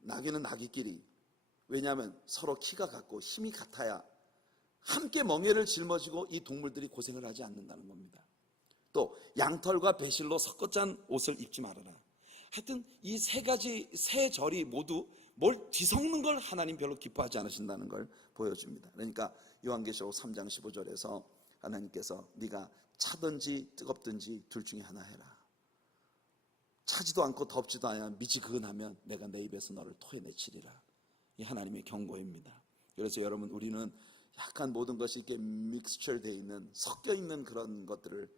나귀는 나귀끼리. 왜냐하면 서로 키가 같고 힘이 같아야 함께 멍에를 짊어지고 이 동물들이 고생을 하지 않는다는 겁니다. 또 양털과 배실로 섞어 짠 옷을 입지 말아라. 하여튼 이 세 가지 세 절이 모두 뭘 뒤섞는 걸 하나님 별로 기뻐하지 않으신다는 걸 보여줍니다. 그러니까 요한계시록 3장 15절에서 하나님께서 네가 차든지 뜨겁든지 둘 중에 하나 해라. 차지도 않고 덥지도 않으면 미지근하면 내가 내 입에서 너를 토해내치리라. 이 하나님의 경고입니다. 그래서 여러분, 우리는 약간 모든 것이 이렇게 믹스처 되어 있는, 섞여 있는 그런 것들을,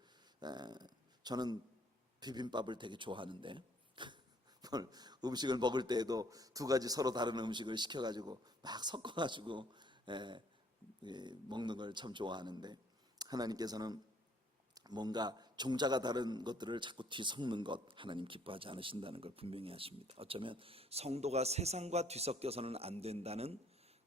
저는 비빔밥을 되게 좋아하는데 음식을 먹을 때에도 두 가지 서로 다른 음식을 시켜가지고 막 섞어가지고 먹는 걸 참 좋아하는데, 하나님께서는 뭔가 종자가 다른 것들을 자꾸 뒤섞는 것 하나님 기뻐하지 않으신다는 걸 분명히 하십니다. 어쩌면 성도가 세상과 뒤섞여서는 안 된다는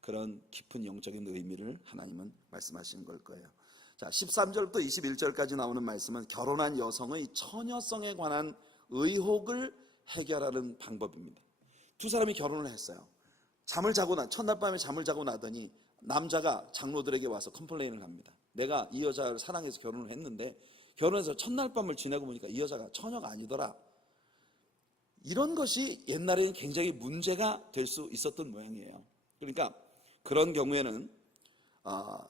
그런 깊은 영적인 의미를 하나님은 말씀하시는 걸 거예요. 자, 13절부터 21절까지 나오는 말씀은 결혼한 여성의 처녀성에 관한 의혹을 해결하는 방법입니다. 두 사람이 결혼을 했어요. 첫날 밤에 잠을 자고 나더니 남자가 장로들에게 와서 컴플레인을 합니다. 내가 이 여자를 사랑해서 결혼을 했는데 결혼해서 첫날 밤을 지내고 보니까 이 여자가 처녀가 아니더라. 이런 것이 옛날에는 굉장히 문제가 될 수 있었던 모양이에요. 그러니까 그런 경우에는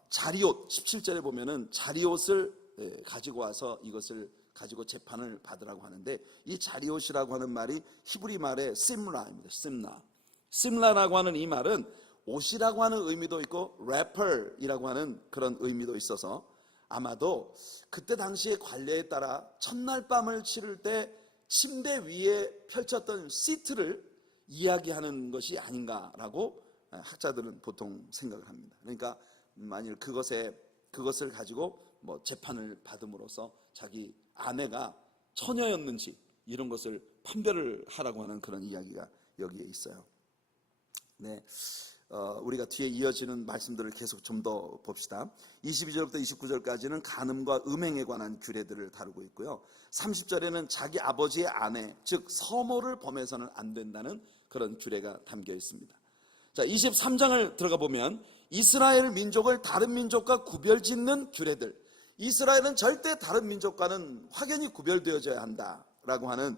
자리옷, 17절에 보면은 자리옷을 가지고 와서 이것을 가지고 재판을 받으라고 하는데, 이 자리옷이라고 하는 말이 히브리 말의 심라입니다. 심라라고 하는 이 말은 옷이라고 하는 의미도 있고 래퍼이라고 하는 그런 의미도 있어서 아마도 그때 당시의 관례에 따라 첫날 밤을 치를 때 침대 위에 펼쳤던 시트를 이야기하는 것이 아닌가라고 학자들은 보통 생각을 합니다. 그러니까 만일 그것을 가지고 뭐 재판을 받음으로써 자기 아내가 처녀였는지 이런 것을 판별을 하라고 하는 그런 이야기가 여기에 있어요. 네, 우리가 뒤에 이어지는 말씀들을 계속 좀 더 봅시다. 22절부터 29절까지는 간음과 음행에 관한 규례들을 다루고 있고요. 30절에는 자기 아버지의 아내, 즉 서모를 범해서는 안 된다는 그런 규례가 담겨 있습니다. 자, 23장을 들어가 보면 이스라엘 민족을 다른 민족과 구별짓는 규례들, 이스라엘은 절대 다른 민족과는 확연히 구별되어져야 한다라고 하는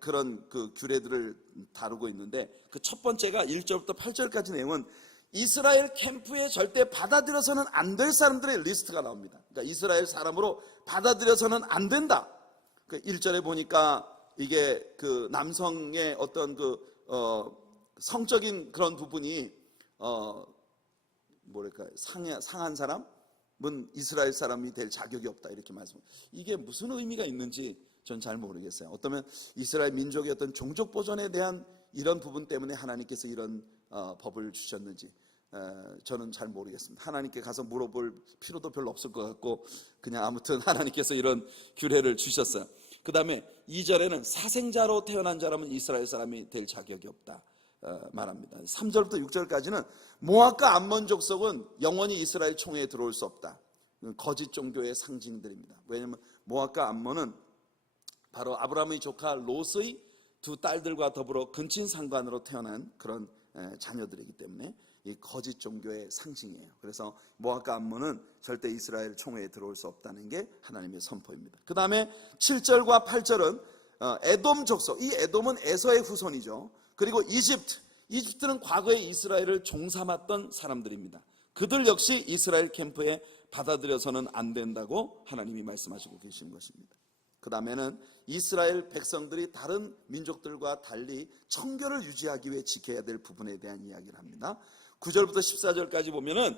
그런 그 규례들을 다루고 있는데, 그 첫 번째가 1절부터 8절까지 내용은 이스라엘 캠프에 절대 받아들여서는 안 될 사람들의 리스트가 나옵니다. 그러니까 이스라엘 사람으로 받아들여서는 안 된다. 그 1절에 보니까 이게 그 남성의 어떤 그 성적인 그런 부분이 뭐랄까 상한 사람은 이스라엘 사람이 될 자격이 없다, 이렇게 말씀합니다. 이게 무슨 의미가 있는지 전 잘 모르겠어요. 어쩌면 이스라엘 민족의 어떤 종족 보존에 대한 이런 부분 때문에 하나님께서 이런 법을 주셨는지 저는 잘 모르겠습니다. 하나님께 가서 물어볼 필요도 별로 없을 것 같고, 그냥 아무튼 하나님께서 이런 규례를 주셨어요. 그 다음에 2절에는 사생자로 태어난 자라면 이스라엘 사람이 될 자격이 없다 말합니다. 3절부터 6절까지는 모압과 암몬 족속은 영원히 이스라엘 총회에 들어올 수 없다. 거짓 종교의 상징들입니다. 왜냐하면 모압과 암몬은 바로 아브라함의 조카 롯의 두 딸들과 더불어 근친 상관으로 태어난 그런 자녀들이기 때문에 이 거짓 종교의 상징이에요. 그래서 모압과 암몬은 절대 이스라엘 총회에 들어올 수 없다는 게 하나님의 선포입니다. 그 다음에 7절과 8절은 에돔 족속, 이 에돔은 에서의 후손이죠. 그리고 이집트는 과거에 이스라엘을 종삼았던 사람들입니다. 그들 역시 이스라엘 캠프에 받아들여서는 안 된다고 하나님이 말씀하시고 계신 것입니다. 그 다음에는 이스라엘 백성들이 다른 민족들과 달리 청결을 유지하기 위해 지켜야 될 부분에 대한 이야기를 합니다. 9절부터 14절까지 보면은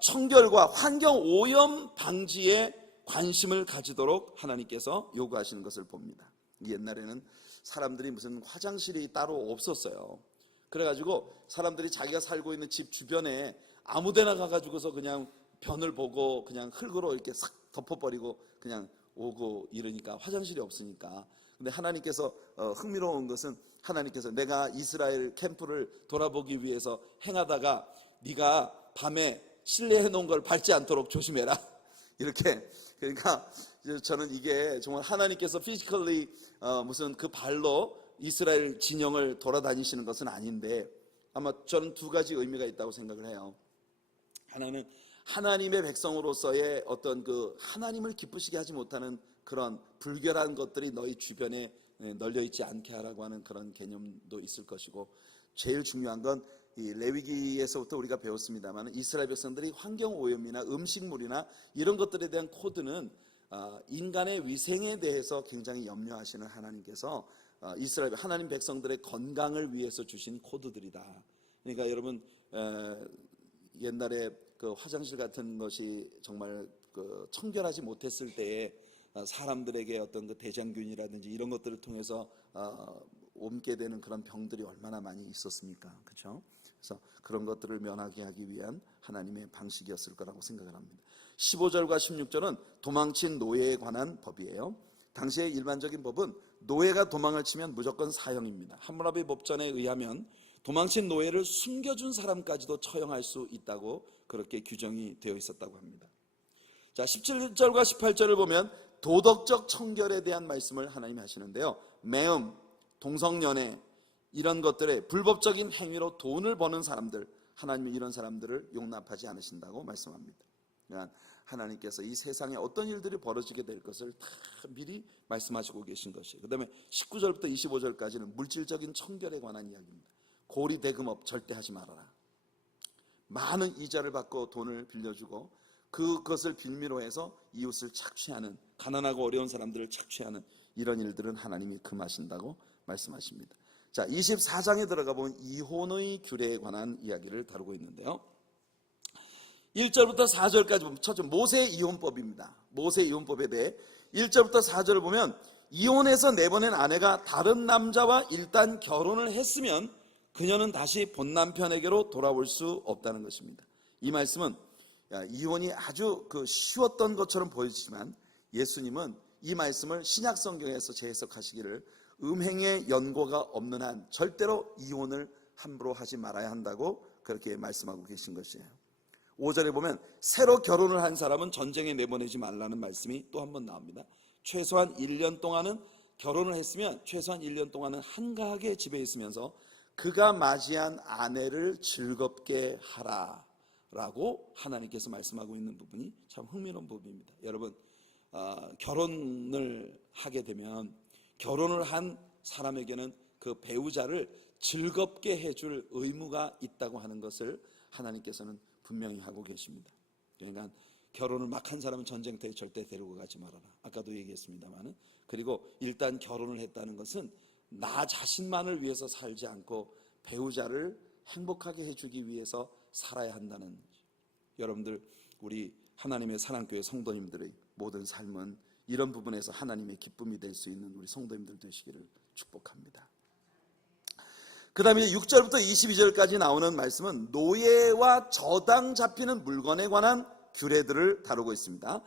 청결과 환경 오염 방지에 관심을 가지도록 하나님께서 요구하시는 것을 봅니다. 옛날에는 사람들이 무슨 화장실이 따로 없었어요. 그래가지고 사람들이 자기가 살고 있는 집 주변에 아무데나 가가지고서 그냥 변을 보고 그냥 흙으로 이렇게 싹 덮어버리고 그냥 오고 이러니까, 화장실이 없으니까. 근데 하나님께서 흥미로운 것은, 하나님께서 내가 이스라엘 캠프를 돌아보기 위해서 행하다가 네가 밤에 실내해 놓은 걸 밟지 않도록 조심해라, 이렇게. 그러니까 저는 이게 정말 하나님께서 피지컬리 무슨 그 발로 이스라엘 진영을 돌아다니시는 것은 아닌데, 아마 저는 두 가지 의미가 있다고 생각을 해요. 하나는 하나님의 백성으로서의 어떤 그 하나님을 기쁘시게 하지 못하는 그런 불결한 것들이 너희 주변에 널려 있지 않게 하라고 하는 그런 개념도 있을 것이고, 제일 중요한 건 이 레위기에서부터 우리가 배웠습니다만, 이스라엘 백성들이 환경 오염이나 음식물이나 이런 것들에 대한 코드는 인간의 위생에 대해서 굉장히 염려하시는 하나님께서 이스라엘 하나님 백성들의 건강을 위해서 주신 코드들이다. 그러니까 여러분, 옛날에 그 화장실 같은 것이 정말 그 청결하지 못했을 때에 사람들에게 어떤 그 대장균이라든지 이런 것들을 통해서 옮게 되는 그런 병들이 얼마나 많이 있었습니까? 그렇죠? 그래서 그런 것들을 면하게 하기 위한 하나님의 방식이었을 거라고 생각을 합니다. 15절과 16절은 도망친 노예에 관한 법이에요. 당시의 일반적인 법은 노예가 도망을 치면 무조건 사형입니다. 함무라비 법전에 의하면 도망친 노예를 숨겨준 사람까지도 처형할 수 있다고 그렇게 규정이 되어 있었다고 합니다. 자, 17절과 18절을 보면 도덕적 청결에 대한 말씀을 하나님이 하시는데요. 매음, 동성연애 이런 것들에 불법적인 행위로 돈을 버는 사람들, 하나님은 이런 사람들을 용납하지 않으신다고 말씀합니다. 그러니까 하나님께서 이 세상에 어떤 일들이 벌어지게 될 것을 다 미리 말씀하시고 계신 것이에요. 그 다음에 19절부터 25절까지는 물질적인 청결에 관한 이야기입니다. 고리 대금업 절대 하지 말아라. 많은 이자를 받고 돈을 빌려주고 그것을 빌미로 해서 이웃을 착취하는, 가난하고 어려운 사람들을 착취하는 이런 일들은 하나님이 금하신다고 말씀하십니다. 자, 24장에 들어가 보면 이혼의 규례에 관한 이야기를 다루고 있는데요. 1절부터 4절까지 보면 첫째 모세 이혼법입니다. 모세 이혼법에 대해 1절부터 4절을 보면 이혼해서 내보낸 아내가 다른 남자와 일단 결혼을 했으면 그녀는 다시 본 남편에게로 돌아올 수 없다는 것입니다. 이 말씀은 이혼이 아주 쉬웠던 것처럼 보이지만 예수님은 이 말씀을 신약 성경에서 재해석하시기를 음행의 연고가 없는 한 절대로 이혼을 함부로 하지 말아야 한다고 그렇게 말씀하고 계신 것이에요. 5절에 보면 새로 결혼을 한 사람은 전쟁에 내보내지 말라는 말씀이 또 한 번 나옵니다. 최소한 1년 동안은 결혼을 했으면 최소한 1년 동안은 한가하게 집에 있으면서 그가 맞이한 아내를 즐겁게 하라 라고 하나님께서 말씀하고 있는 부분이 참 흥미로운 부분입니다. 여러분, 결혼을 하게 되면 결혼을 한 사람에게는 그 배우자를 즐겁게 해줄 의무가 있다고 하는 것을 하나님께서는 분명히 하고 계십니다. 그러니까 결혼을 막 한 사람은 전쟁터에 절대 데리고 가지 말아라. 아까도 얘기했습니다만, 그리고 일단 결혼을 했다는 것은 나 자신만을 위해서 살지 않고 배우자를 행복하게 해주기 위해서 살아야 한다는 거죠. 여러분들, 우리 하나님의 사랑교회 성도님들의 모든 삶은 이런 부분에서 하나님의 기쁨이 될 수 있는 우리 성도님들 되시기를 축복합니다. 그 다음에 6절부터 22절까지 나오는 말씀은 노예와 저당 잡히는 물건에 관한 규례들을 다루고 있습니다.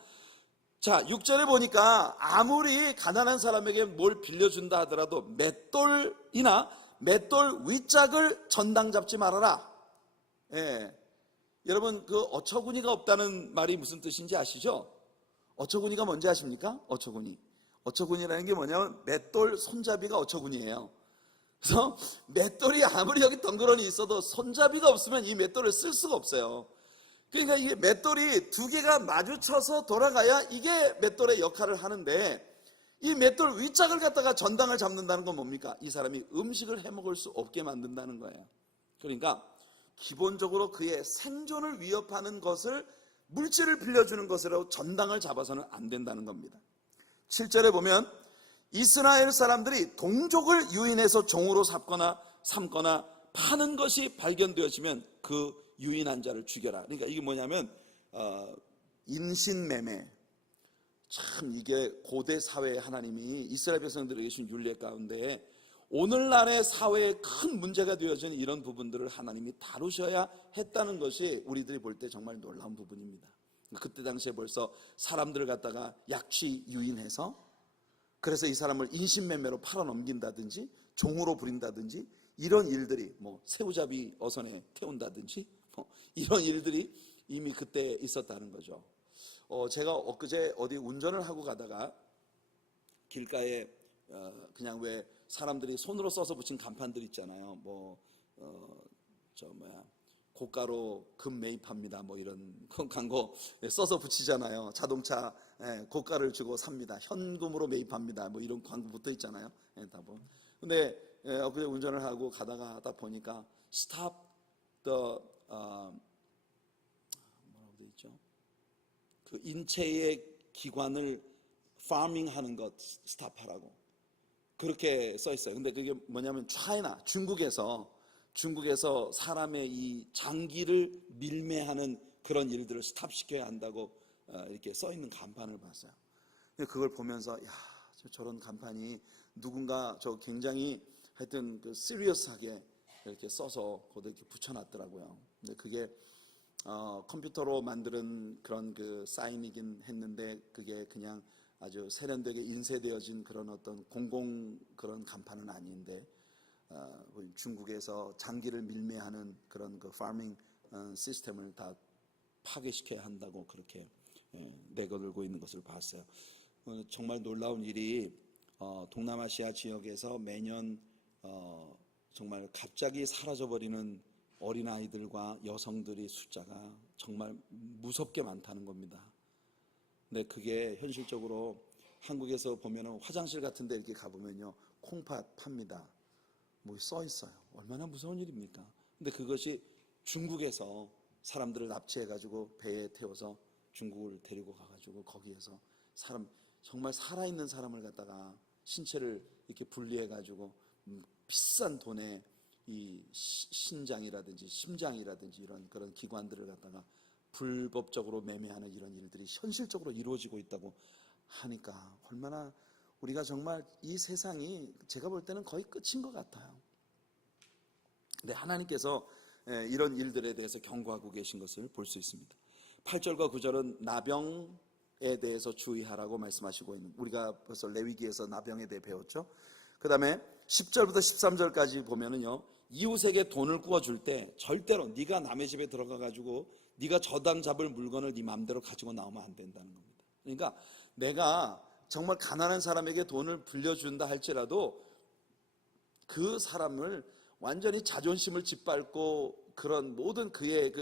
자, 6절에 보니까 아무리 가난한 사람에게 뭘 빌려준다 하더라도 맷돌이나 맷돌 윗짝을 전당 잡지 말아라. 예. 여러분, 그 어처구니가 없다는 말이 무슨 뜻인지 아시죠? 어처구니가 뭔지 아십니까? 어처구니라는 게 뭐냐면 맷돌 손잡이가 어처구니예요. 그래서 맷돌이 아무리 여기 덩그러니 있어도 손잡이가 없으면 이 맷돌을 쓸 수가 없어요. 그러니까 이게 맷돌이 두 개가 마주쳐서 돌아가야 이게 맷돌의 역할을 하는데, 이 맷돌 윗짝을 갖다가 전당을 잡는다는 건 뭡니까? 이 사람이 음식을 해먹을 수 없게 만든다는 거예요. 그러니까 기본적으로 그의 생존을 위협하는 것을, 물질을 빌려주는 것으로 전당을 잡아서는 안 된다는 겁니다. 7절에 보면 이스라엘 사람들이 동족을 유인해서 종으로 삼거나 파는 것이 발견되어지면 그 유인한 자를 죽여라. 그러니까 이게 뭐냐면 인신매매. 참 이게 고대 사회에 하나님이 이스라엘 백성들에게 주신 윤례 가운데 오늘날의 사회에 큰 문제가 되어진 이런 부분들을 하나님이 다루셔야 했다는 것이 우리들이 볼 때 정말 놀라운 부분입니다. 그때 당시에 벌써 사람들을 갖다가 약취 유인해서, 그래서 이 사람을 인신매매로 팔아넘긴다든지 종으로 부린다든지 이런 일들이, 뭐 새우잡이 어선에 태운다든지 이런 일들이 이미 그때 있었다는 거죠. 제가 엊그제 어디 운전을 하고 가다가 길가에 그냥 왜 사람들이 손으로 써서 붙인 간판들 있잖아요. 고가로 금 매입합니다. 뭐 이런 광고 써서 붙이잖아요. 자동차 고가를 주고 삽니다. 현금으로 매입합니다. 뭐 이런 광고 붙어 있잖아요. 다 보면. 근데 엊그제 운전을 하고 가다가 딱 보니까 stop the 뭐라고 돼 있죠? 그 인체의 기관을 파밍하는 것 스탑하라고 그렇게 써 있어요. 근데 그게 뭐냐면 중국에서 사람의 이 장기를 밀매하는 그런 일들을 스탑시켜야 한다고 이렇게 써 있는 간판을 봤어요. 그걸 보면서 야, 저런 간판이 누군가 굉장히 하여튼 그 시리어스하게 이렇게 써서 거기에 이렇게 붙여놨더라고요. 근데 그게 컴퓨터로 만드는 그런 그 사인이긴 했는데 그게 그냥 아주 세련되게 인쇄되어진 그런 어떤 공공 그런 간판은 아닌데, 중국에서 장기를 밀매하는 그런 그 파밍 시스템을 다 파괴시켜야 한다고 그렇게 내걸고 있는 것을 봤어요. 정말 놀라운 일이 동남아시아 지역에서 매년 정말 갑자기 사라져버리는 어린아이들과 여성들의 숫자가 정말 무섭게 많다는 겁니다. 근데 그게 현실적으로 한국에서 보면 화장실 같은 데 이렇게 가보면요, 콩팥 팝니다. 뭐 써 있어요. 얼마나 무서운 일입니까? 근데 그것이 중국에서 사람들을 납치해가지고 배에 태워서 중국을 데리고 가가지고 거기에서 정말 살아있는 사람을 갖다가 신체를 이렇게 분리해가지고 비싼 돈에 이 신장이라든지 심장이라든지 이런 그런 기관들을 갖다가 불법적으로 매매하는 이런 일들이 현실적으로 이루어지고 있다고 하니까 얼마나 우리가 정말 이 세상이 제가 볼 때는 거의 끝인 것 같아요. 근데 하나님께서 이런 일들에 대해서 경고하고 계신 것을 볼 수 있습니다. 8절과 9절은 나병에 대해서 주의하라고 말씀하시고 있는, 우리가 벌써 레위기에서 나병에 대해 배웠죠. 그 다음에 10절부터 13절까지 보면은요, 이웃에게 돈을 구워줄 때 절대로 네가 남의 집에 들어가가지고 네가 저당 잡을 물건을 네 마음대로 가지고 나오면 안 된다는 겁니다. 그러니까 내가 정말 가난한 사람에게 돈을 빌려준다 할지라도 그 사람을 완전히 자존심을 짓밟고 그런 모든 그의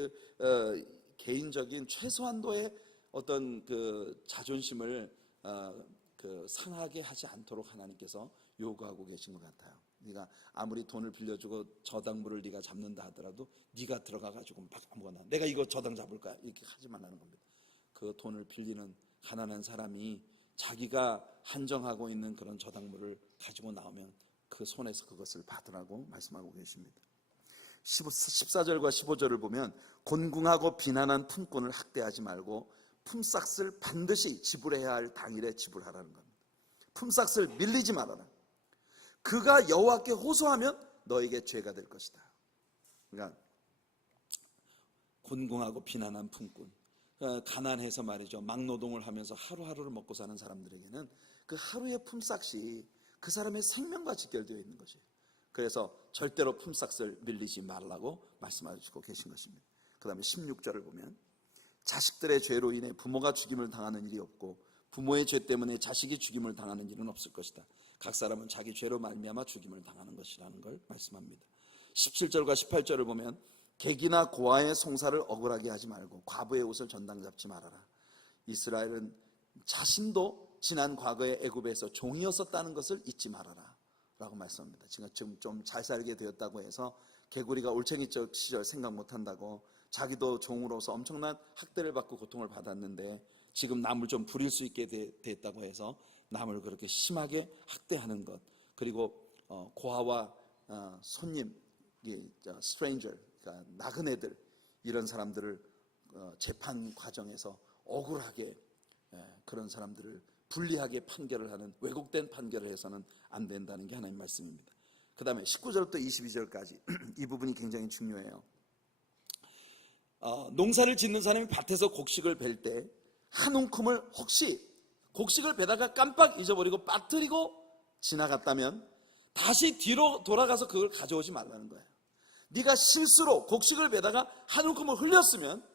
개인적인 최소한도의 어떤 그 자존심을 그 상하게 하지 않도록 하나님께서 요구하고 계신 것 같아요. 네가 아무리 돈을 빌려주고 저당물을 네가 잡는다 하더라도 네가 들어가 가지고 막 아무거나 내가 이거 저당 잡을까 이렇게 하지 말라는 겁니다. 그 돈을 빌리는 가난한 사람이 자기가 한정하고 있는 그런 저당물을 가지고 나오면 그 손에서 그것을 받으라고 말씀하고 계십니다. 14절과 15절을 보면 곤궁하고 비난한 품꾼을 학대하지 말고 품삯을 반드시 지불해야 할 당일에 지불하라는 겁니다. 품삯을 밀리지 말아라. 그가 여호와께 호소하면 너에게 죄가 될 것이다. 그러니까 곤궁하고 비난한 품꾼, 가난해서 말이죠, 막노동을 하면서 하루하루를 먹고 사는 사람들에게는 그 하루의 품삯이 그 사람의 생명과 직결되어 있는 것이에요. 그래서 절대로 품삯을 밀리지 말라고 말씀하시고 계신 것입니다. 그 다음에 16절을 보면 자식들의 죄로 인해 부모가 죽임을 당하는 일이 없고 부모의 죄 때문에 자식이 죽임을 당하는 일은 없을 것이다. 각 사람은 자기 죄로 말미암아 죽임을 당하는 것이라는 걸 말씀합니다. 17절과 18절을 보면 객이나 고아의 송사를 억울하게 하지 말고 과부의 옷을 전당 잡지 말아라. 이스라엘은 자신도 지난 과거의 애굽에서 종이었었다는 것을 잊지 말아라 라고 말씀합니다. 지금 좀 잘 살게 되었다고 해서 개구리가 올챙이 시절 생각 못한다고 자기도 종으로서 엄청난 학대를 받고 고통을 받았는데 지금 남을 좀 부릴 수 있게 됐다고 해서 남을 그렇게 심하게 학대하는 것, 그리고 고아와 손님, stranger, 그러니까 나그네들, 이런 사람들을 재판 과정에서 억울하게 그런 사람들을 불리하게 판결을 하는 왜곡된 판결을 해서는 안 된다는 게 하나님 말씀입니다. 그 다음에 19절부터 22절까지 이 부분이 굉장히 중요해요. 농사를 짓는 사람이 밭에서 곡식을 벨 때 한 움큼을 혹시 곡식을 베다가 깜빡 잊어버리고 빠뜨리고 지나갔다면 다시 뒤로 돌아가서 그걸 가져오지 말라는 거예요. 네가 실수로 곡식을 베다가 한 움큼을 흘렸으면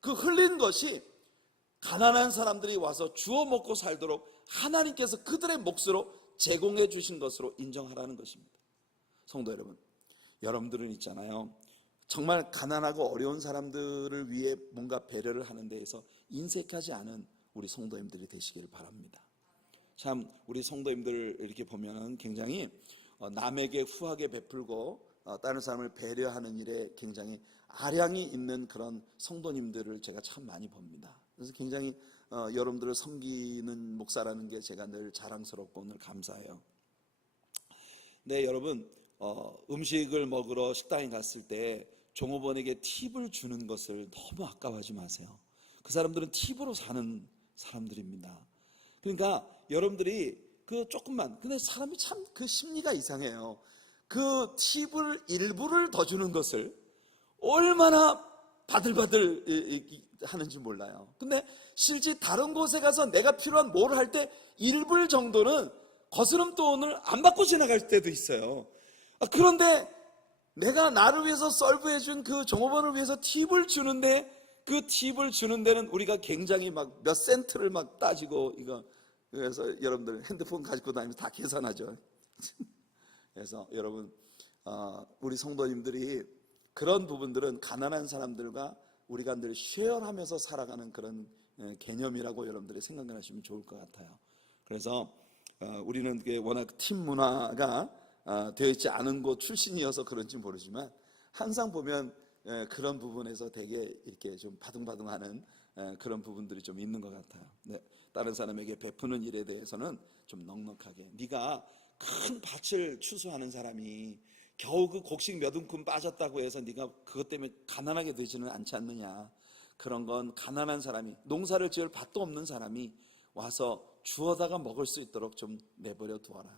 그 흘린 것이 가난한 사람들이 와서 주워 먹고 살도록 하나님께서 그들의 몫으로 제공해 주신 것으로 인정하라는 것입니다. 성도 여러분, 여러분들은 있잖아요, 정말 가난하고 어려운 사람들을 위해 뭔가 배려를 하는 데에서 인색하지 않은 우리 성도님들이 되시길 바랍니다. 참 우리 성도님들 이렇게 보면은 굉장히 남에게 후하게 베풀고 다른 사람을 배려하는 일에 굉장히 아량이 있는 그런 성도님들을 제가 참 많이 봅니다. 그래서 굉장히 여러분들을 섬기는 목사라는 게 제가 늘 자랑스럽고 늘 감사해요. 네, 여러분, 음식을 먹으러 식당에 갔을 때 종업원에게 팁을 주는 것을 너무 아까워하지 마세요. 그 사람들은 팁으로 사는 사람들입니다. 그러니까 여러분들이 그 조금만, 근데 사람이 참 그 심리가 이상해요. 그 팁을 일부를 더 주는 것을 얼마나 바들바들 하는지 몰라요. 근데 실제 다른 곳에 가서 내가 필요한 뭘 할 때 1불 정도는 거스름돈을 안 받고 지나갈 때도 있어요. 그런데 내가 나를 위해서 서브해준 그 종업원을 위해서 팁을 주는데 그 팁을 주는 데는 우리가 굉장히 막 몇 센트를 막 따지고 그래서 여러분들 핸드폰 가지고 다니면서 다 계산하죠. 그래서 여러분, 우리 성도님들이 그런 부분들은 가난한 사람들과 우리가 늘 쉐어하면서 살아가는 그런 개념이라고 여러분들이 생각을 하시면 좋을 것 같아요. 그래서 우리는 워낙 팀 문화가 되어 있지 않은 곳 출신이어서 그런지 모르지만 항상 보면 그런 부분에서 되게 이렇게 좀 바둥바둥하는 그런 부분들이 좀 있는 것 같아요. 네, 다른 사람에게 베푸는 일에 대해서는 좀 넉넉하게, 네가 큰 밭을 추수하는 사람이 겨우 그 곡식 몇 움큼 빠졌다고 해서 네가 그것 때문에 가난하게 되지는 않지 않느냐. 그런 건 가난한 사람이, 농사를 지을 밭도 없는 사람이 와서 주워다가 먹을 수 있도록 좀 내버려 두어라.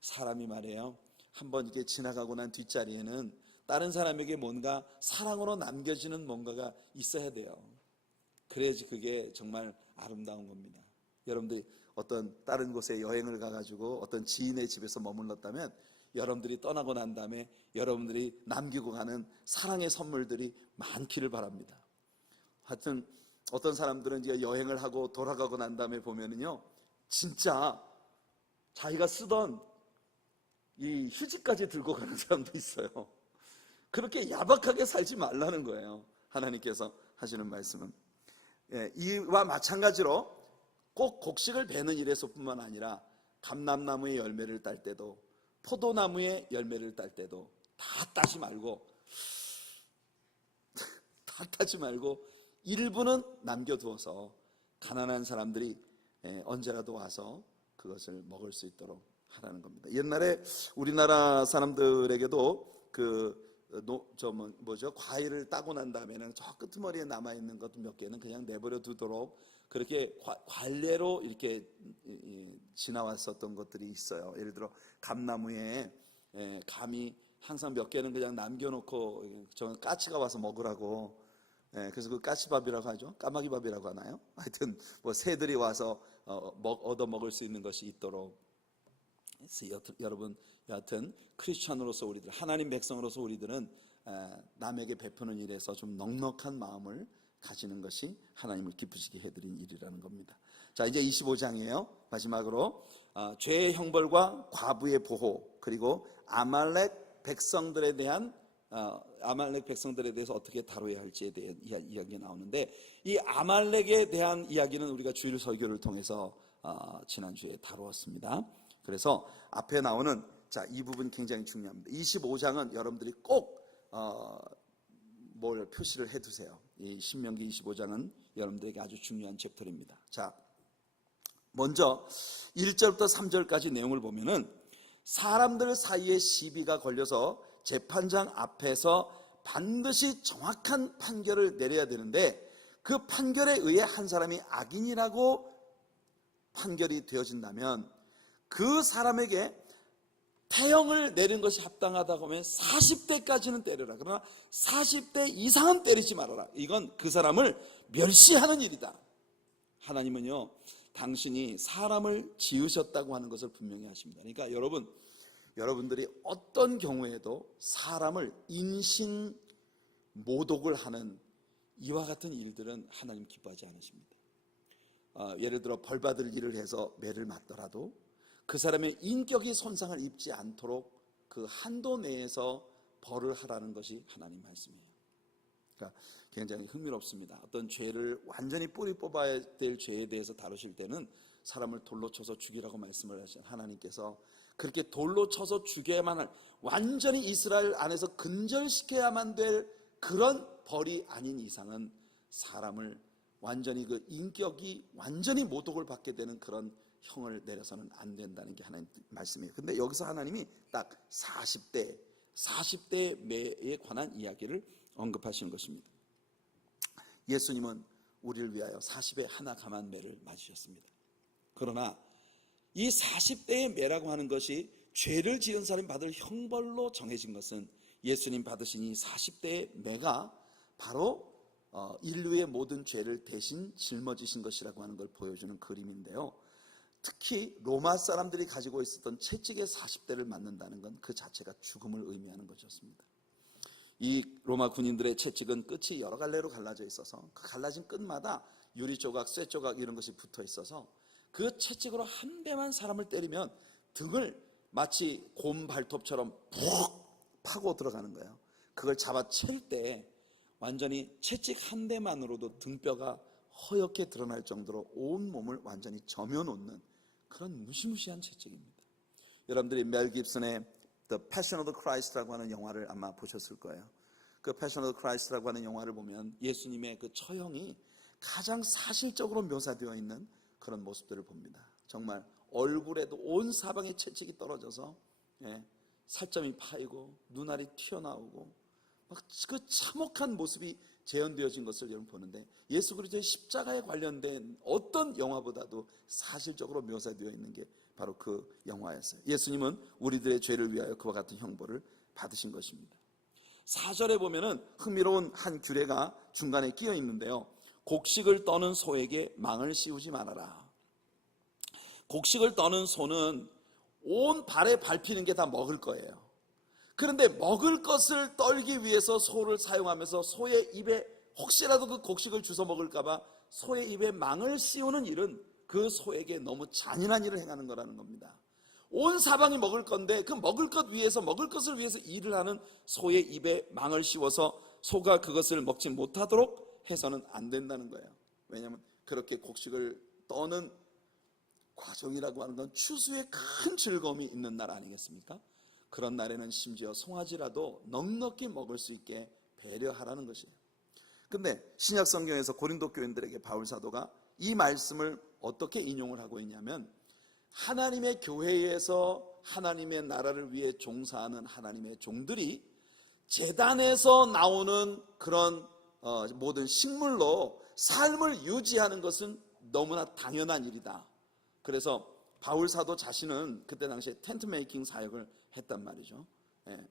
사람이 말이에요, 한번 이렇게 지나가고 난 뒷자리에는 다른 사람에게 뭔가 사랑으로 남겨지는 뭔가가 있어야 돼요. 그래야지 그게 정말 아름다운 겁니다. 여러분들이 어떤 다른 곳에 여행을 가가지고 어떤 지인의 집에서 머물렀다면 여러분들이 떠나고 난 다음에 여러분들이 남기고 가는 사랑의 선물들이 많기를 바랍니다. 하여튼 어떤 사람들은 이제 여행을 하고 돌아가고 난 다음에 보면은요, 진짜 자기가 쓰던 이 휴지까지 들고 가는 사람도 있어요. 그렇게 야박하게 살지 말라는 거예요. 하나님께서 하시는 말씀은 이와 마찬가지로 꼭 곡식을 베는 일에서뿐만 아니라 감람나무의 열매를 딸 때도 포도나무의 열매를 딸 때도 다 따지 말고 일부는 남겨두어서 가난한 사람들이 언제라도 와서 그것을 먹을 수 있도록 하라는 겁니다. 옛날에 우리나라 사람들에게도 과일을 따고 난 다음에는 저 끄트머리에 남아있는 것 몇 개는 그냥 내버려 두도록 그렇게 관례로 이렇게 지나왔었던 것들이 있어요. 예를 들어 감나무에 감이 항상 몇 개는 그냥 남겨놓고 저 까치가 와서 먹으라고, 그래서 그 까치밥이라고 하죠. 까마귀밥이라고 하나요? 하여튼 새들이 와서 얻어 먹을 수 있는 것이 있도록. 여러분, 여하튼 크리스천으로서 우리들, 하나님 백성으로서 우리들은 남에게 베푸는 일에서 좀 넉넉한 마음을 가지는 것이 하나님을 기쁘시게 해드린 일이라는 겁니다. 자, 이제 25장이에요. 마지막으로 죄의 형벌과 과부의 보호, 그리고 아말렉 백성들에 대해서 어떻게 다뤄야 할지에 대한 이야기가 나오는데, 이 아말렉에 대한 이야기는 우리가 주일 설교를 통해서 지난주에 다루었습니다. 그래서 앞에 나오는 이 부분 굉장히 중요합니다. 25장은 여러분들이 꼭 뭘 표시를 해두세요. 이 신명기 25장은 여러분들에게 아주 중요한 챕터입니다. 자, 먼저 1절부터 3절까지 내용을 보면은 사람들 사이에 시비가 걸려서 재판장 앞에서 반드시 정확한 판결을 내려야 되는데, 그 판결에 의해 한 사람이 악인이라고 판결이 되어진다면 그 사람에게 태형을 내린 것이 합당하다고 하면 40대까지는 때려라. 그러나 40대 이상은 때리지 말아라. 이건 그 사람을 멸시하는 일이다. 하나님은요, 당신이 사람을 지으셨다고 하는 것을 분명히 하십니다. 그러니까 여러분들이 어떤 경우에도 사람을 인신모독을 하는 이와 같은 일들은 하나님 기뻐하지 않으십니다. 예를 들어 벌받을 일을 해서 매를 맞더라도 그 사람의 인격이 손상을 입지 않도록 그 한도 내에서 벌을 하라는 것이 하나님 말씀이에요. 그러니까 굉장히 흥미롭습니다. 어떤 죄를 완전히 뿌리 뽑아야 될 죄에 대해서 다루실 때는 사람을 돌로 쳐서 죽이라고 말씀을 하신 하나님께서 그렇게 돌로 쳐서 죽여야만 할, 완전히 이스라엘 안에서 근절시켜야만 될 그런 벌이 아닌 이상은 사람을 완전히 그 인격이 완전히 모독을 받게 되는 그런 형을 내려서는 안 된다는 게 하나님 말씀이에요. 근데 여기서 하나님이 딱 40대 매에 관한 이야기를 언급하시는 것입니다. 예수님은 우리를 위하여 40에 하나 감한 매를 맞으셨습니다. 그러나 이 40대의 매라고 하는 것이 죄를 지은 사람이 받을 형벌로 정해진 것은 예수님 받으신 이 40대의 매가 바로 인류의 모든 죄를 대신 짊어지신 것이라고 하는 걸 보여주는 그림인데요. 특히 로마 사람들이 가지고 있었던 채찍의 40대를 맞는다는 건 그 자체가 죽음을 의미하는 것이었습니다. 이 로마 군인들의 채찍은 끝이 여러 갈래로 갈라져 있어서 그 갈라진 끝마다 유리 조각, 쇠 조각 이런 것이 붙어 있어서 그 채찍으로 한 대만 사람을 때리면 등을 마치 곰 발톱처럼 푹 파고 들어가는 거예요. 그걸 잡아챌 때 완전히 채찍 한 대만으로도 등뼈가 허옇게 드러날 정도로 온 몸을 완전히 점여놓는 그런 무시무시한 채찍입니다. 여러분들이 멜 깁슨의 The Passion of the Christ라고 하는 영화를 아마 보셨을 거예요. 그 Passion of the Christ라고 하는 영화를 보면 예수님의 그 처형이 가장 사실적으로 묘사되어 있는 그런 모습들을 봅니다. 정말 얼굴에도 온 사방에 채찍이 떨어져서 살점이 파이고 눈알이 튀어나오고 막 그 참혹한 모습이 재현되어진 것을 여러분 보는데, 예수 그리스도의 십자가에 관련된 어떤 영화보다도 사실적으로 묘사되어 있는 게 바로 그 영화였어요. 예수님은 우리들의 죄를 위하여 그와 같은 형벌을 받으신 것입니다. 4절에 보면은 흥미로운 한 규례가 중간에 끼어 있는데요. 곡식을 떠는 소에게 망을 씌우지 말아라. 곡식을 떠는 소는 온 발에 밟히는 게 다 먹을 거예요. 그런데 먹을 것을 떨기 위해서 소를 사용하면서 소의 입에 혹시라도 그 곡식을 주워 먹을까봐 소의 입에 망을 씌우는 일은 그 소에게 너무 잔인한 일을 행하는 거라는 겁니다. 온 사방이 먹을 건데 그 먹을 것을 위해서 일을 하는 소의 입에 망을 씌워서 소가 그것을 먹지 못하도록 해서는 안 된다는 거예요. 왜냐하면 그렇게 곡식을 떠는 과정이라고 하는 건 추수에 큰 즐거움이 있는 날 아니겠습니까? 그런 날에는 심지어 송아지라도 넉넉히 먹을 수 있게 배려하라는 것이에요. 근데 신약 성경에서 고린도 교인들에게 바울 사도가 이 말씀을 어떻게 인용을 하고 있냐면, 하나님의 교회에서 하나님의 나라를 위해 종사하는 하나님의 종들이 제단에서 나오는 그런 모든 식물로 삶을 유지하는 것은 너무나 당연한 일이다. 그래서 바울 사도 자신은 그때 당시에 텐트 메이킹 사역을 했단 말이죠.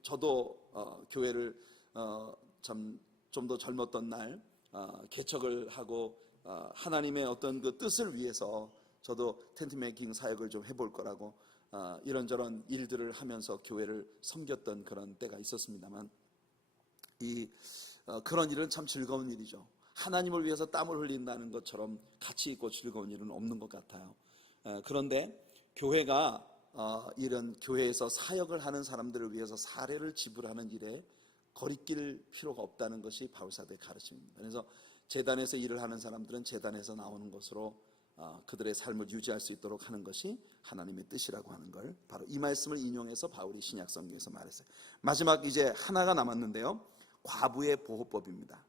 저도 교회를 좀 더 젊었던 날 개척을 하고 하나님의 어떤 그 뜻을 위해서 저도 텐트 메이킹 사역을 좀 해볼 거라고 이런저런 일들을 하면서 교회를 섬겼던 그런 때가 있었습니다만, 그런 일은 참 즐거운 일이죠. 하나님을 위해서 땀을 흘린다는 것처럼 가치 있고 즐거운 일은 없는 것 같아요. 그런데 교회가 이런 교회에서 사역을 하는 사람들을 위해서 사례를 지불하는 일에 거리낄 필요가 없다는 것이 바울 사도의 가르침입니다. 그래서 제단에서 일을 하는 사람들은 제단에서 나오는 것으로 그들의 삶을 유지할 수 있도록 하는 것이 하나님의 뜻이라고 하는 걸 바로 이 말씀을 인용해서 바울이 신약 성경에서 말했어요. 마지막 이제 하나가 남았는데요, 과부의 보호법입니다.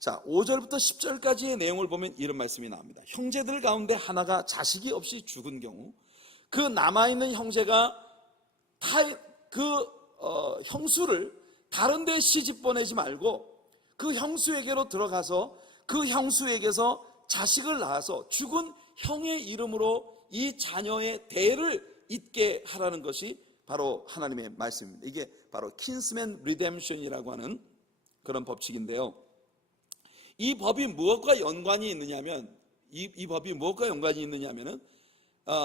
자, 5절부터 10절까지의 내용을 보면 이런 말씀이 나옵니다. 형제들 가운데 하나가 자식이 없이 죽은 경우 그 남아있는 형제가 형수를 다른 데 시집 보내지 말고 그 형수에게로 들어가서 그 형수에게서 자식을 낳아서 죽은 형의 이름으로 이 자녀의 대를 잇게 하라는 것이 바로 하나님의 말씀입니다. 이게 바로 킨스맨 리뎀션이라고 하는 그런 법칙인데요, 이 법이 무엇과 연관이 있느냐면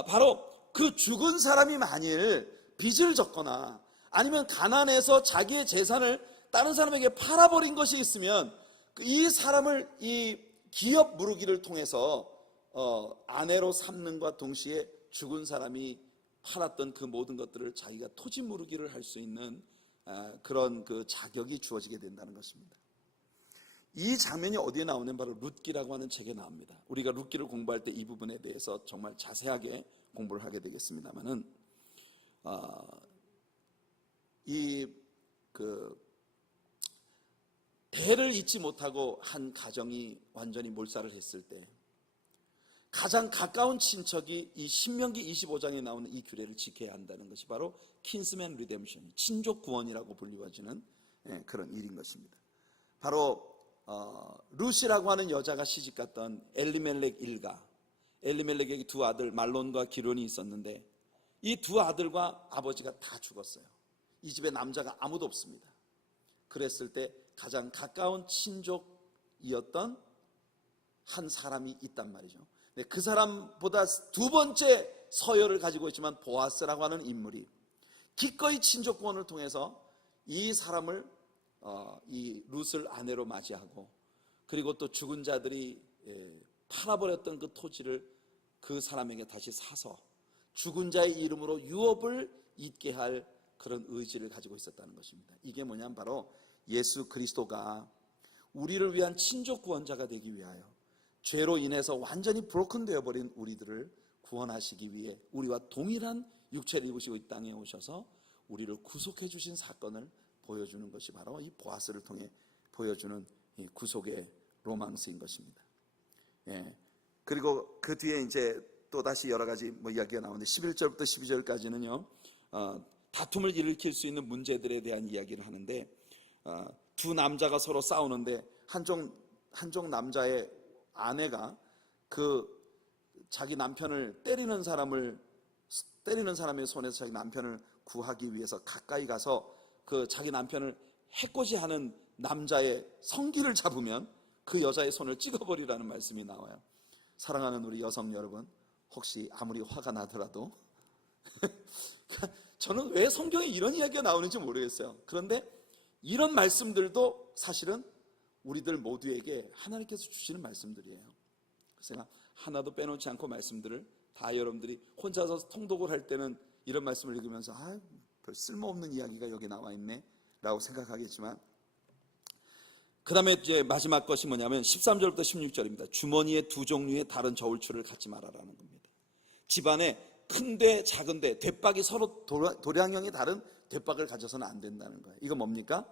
바로 그 죽은 사람이 만일 빚을 졌거나 아니면 가난해서 자기의 재산을 다른 사람에게 팔아버린 것이 있으면 이 사람을 이 기업 무르기를 통해서 아내로 삼는과 동시에 죽은 사람이 팔았던 그 모든 것들을 자기가 토지 무르기를 할 수 있는 그런 그 자격이 주어지게 된다는 것입니다. 이 장면이 어디에 나오냐면 바로 룻기라고 하는 책에 나옵니다. 우리가 룻기를 공부할 때 이 부분에 대해서 정말 자세하게 공부를 하게 되겠습니다만은 대를 잇지 못하고 한 가정이 완전히 몰살을 했을 때 가장 가까운 친척이 이 신명기 25장에 나오는 이 규례를 지켜야 한다는 것이 바로 킨스맨 리뎀션, 친족 구원이라고 불리워지는 그런 일인 것입니다. 바로 룻이라고 하는 여자가 시집갔던 엘리멜렉 일가, 엘리멜렉에게 두 아들 말론과 기론이 있었는데 이 두 아들과 아버지가 다 죽었어요. 이 집에 남자가 아무도 없습니다. 그랬을 때 가장 가까운 친족이었던 한 사람이 있단 말이죠. 그 사람보다 두 번째 서열을 가지고 있지만 보아스라고 하는 인물이 기꺼이 친족 구원을 통해서 이 사람을 이 룻을 아내로 맞이하고, 그리고 또 죽은 자들이 팔아버렸던 그 토지를 그 사람에게 다시 사서 죽은 자의 이름으로 유업을 잇게 할 그런 의지를 가지고 있었다는 것입니다. 이게 뭐냐면 바로 예수 그리스도가 우리를 위한 친족 구원자가 되기 위하여 죄로 인해서 완전히 브로큰 되어버린 우리들을 구원하시기 위해 우리와 동일한 육체를 입으시고 이 땅에 오셔서 우리를 구속해 주신 사건을 보여주는 것이 바로 이 보아스를 통해 보여주는 이 구속의 로망스인 것입니다. 그리고 그 뒤에 이제 또 다시 여러 가지 이야기가 나오는데 11절부터 12절까지는요 다툼을 일으킬 수 있는 문제들에 대한 이야기를 하는데, 두 남자가 서로 싸우는데 한쪽 남자의 아내가 그 자기 남편을 때리는 사람의 손에서 자기 남편을 구하기 위해서 가까이 가서 그 자기 남편을 해코지하는 남자의 성기를 잡으면 그 여자의 손을 찍어버리라는 말씀이 나와요. 사랑하는 우리 여성 여러분, 혹시 아무리 화가 나더라도 저는 왜 성경에 이런 이야기가 나오는지 모르겠어요. 그런데 이런 말씀들도 사실은 우리들 모두에게 하나님께서 주시는 말씀들이에요. 그래서 하나도 빼놓지 않고 말씀들을 다 여러분들이 혼자서 통독을 할 때는 이런 말씀을 읽으면서 별 쓸모없는 이야기가 여기 나와 있네 라고 생각하겠지만, 그 다음에 이제 마지막 것이 뭐냐면 13절부터 16절입니다. 주머니에 두 종류의 다른 저울추를 갖지 말아라는 겁니다. 집안에 큰데 작은데 대박이 서로 도량형이 다른 대박을 가져서는 안 된다는 거예요. 이거 뭡니까?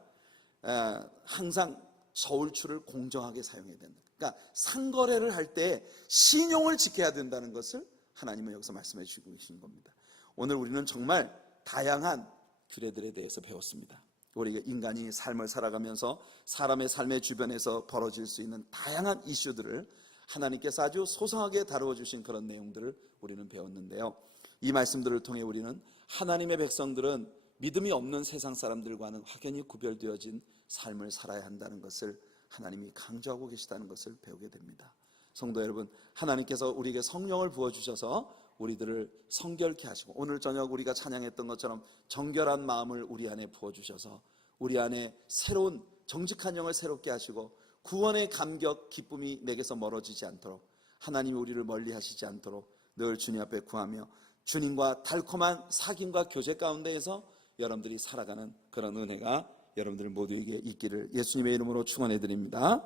항상 저울추를 공정하게 사용해야 된다. 그러니까 상거래를 할 때 신용을 지켜야 된다는 것을 하나님은 여기서 말씀해 주시고 계신 겁니다. 오늘 우리는 정말 다양한 규례들에 대해서 배웠습니다. 우리 인간이 삶을 살아가면서 사람의 삶의 주변에서 벌어질 수 있는 다양한 이슈들을 하나님께서 아주 소상하게 다루어 주신 그런 내용들을 우리는 배웠는데요. 이 말씀들을 통해 우리는 하나님의 백성들은 믿음이 없는 세상 사람들과는 확연히 구별되어진 삶을 살아야 한다는 것을 하나님이 강조하고 계시다는 것을 배우게 됩니다. 성도 여러분, 하나님께서 우리에게 성령을 부어주셔서 우리들을 성결케 하시고 오늘 저녁 우리가 찬양했던 것처럼 정결한 마음을 우리 안에 부어주셔서 우리 안에 새로운 정직한 영을 새롭게 하시고 구원의 감격, 기쁨이 내게서 멀어지지 않도록 하나님이 우리를 멀리 하시지 않도록 늘 주님 앞에 구하며 주님과 달콤한 사귐과 교제 가운데에서 여러분들이 살아가는 그런 은혜가 여러분들 모두에게 있기를 예수님의 이름으로 축원해 드립니다.